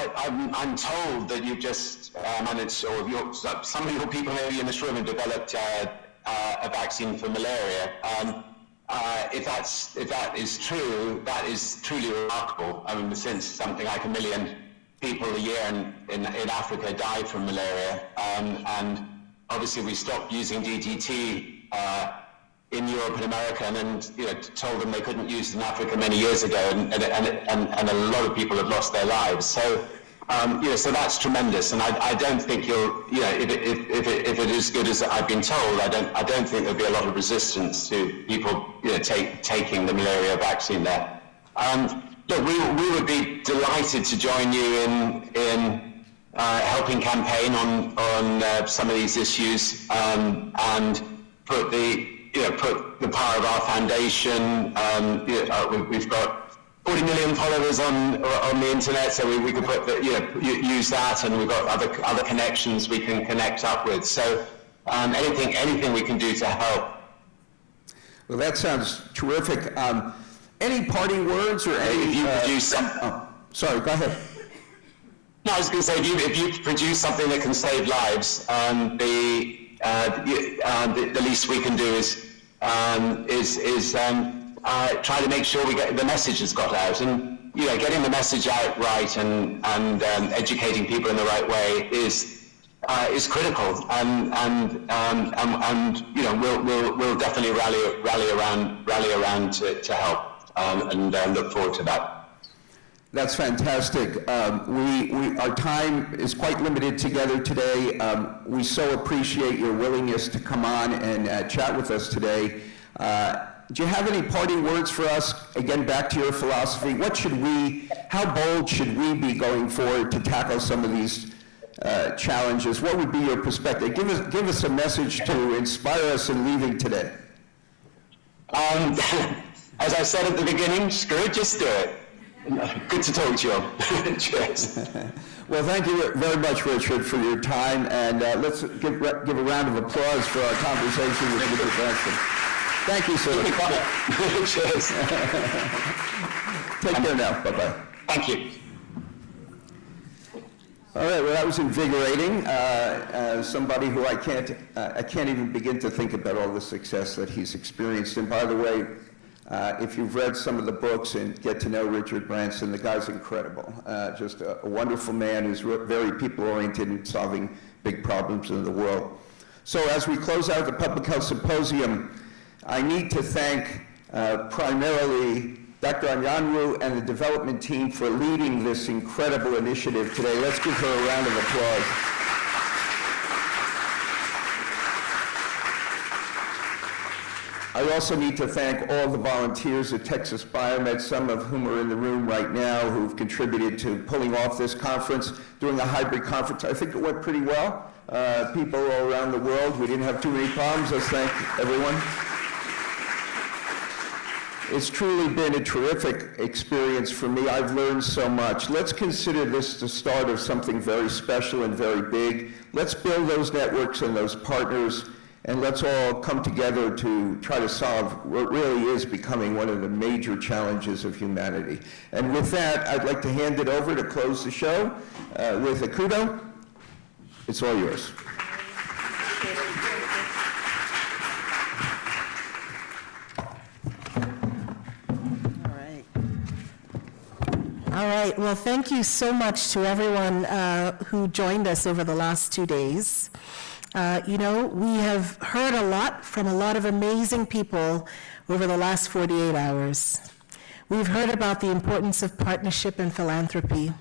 I'm told that you've just managed, or some of your people maybe in this room have developed a vaccine for malaria. If that is true, that is truly remarkable. I mean, since something like 1 million people a year in Africa die from malaria, and obviously we stopped using DDT in Europe and America, and then told them they couldn't use it in Africa many years ago, and a lot of people have lost their lives. So so that's tremendous, and I don't think if it is good as I've been told, I don't think there'll be a lot of resistance to people taking the malaria vaccine there. Look, we would be delighted to join you in helping campaign on some of these issues, and put the power of our foundation. We've got 40 million followers on the internet, so we could use that, and we've got other connections we can connect up with. So anything we can do to help. Well, that sounds terrific. Any parting words or any? If you produce some. Sorry, go ahead. No, I was going to say if you produce something that can save lives, the least we can do is try to make sure we get the message has got out, and getting the message out right and educating people in the right way is critical, and we'll definitely rally around to help, and look forward to that. That's fantastic. Our time is quite limited together today. We so appreciate your willingness to come on and chat with us today. Do you have any parting words for us? Again, back to your philosophy. How bold should we be going forward to tackle some of these challenges? What would be your perspective? Give us a message to inspire us in leaving today. As I said at the beginning, screw it, just do it. Good to talk to you all. Cheers. Well, thank you very much, Richard, for your time, and let's give a round of applause for our conversation with Richard Branson. Thank you, sir. Cheers. Take care now. Bye-bye. Thank you. All right, well, that was invigorating. Somebody who I can't even begin to think about all the success that he's experienced. And by the way, if you've read some of the books and get to know Richard Branson, the guy's incredible. Just a wonderful man who's very people-oriented in solving big problems in the world. So as we close out the Public Health Symposium, I need to thank primarily Dr. Anyanwu and the development team for leading this incredible initiative today. Let's give her a round of applause. I also need to thank all the volunteers at Texas Biomed, some of whom are in the room right now, who've contributed to pulling off this conference, doing a hybrid conference. I think it went pretty well. People all around the world, we didn't have too many problems. Let's thank everyone. It's truly been a terrific experience for me. I've learned so much. Let's consider this the start of something very special and very big. Let's build those networks and those partners, and let's all come together to try to solve what really is becoming one of the major challenges of humanity. And with that, I'd like to hand it over to close the show with Akudo. It's all yours. All right, well, thank you so much to everyone who joined us over the last 2 days. You know, we have heard a lot from a lot of amazing people over the last 48 hours. We've heard about the importance of partnership and philanthropy.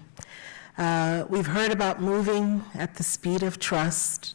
We've heard about moving at the speed of trust.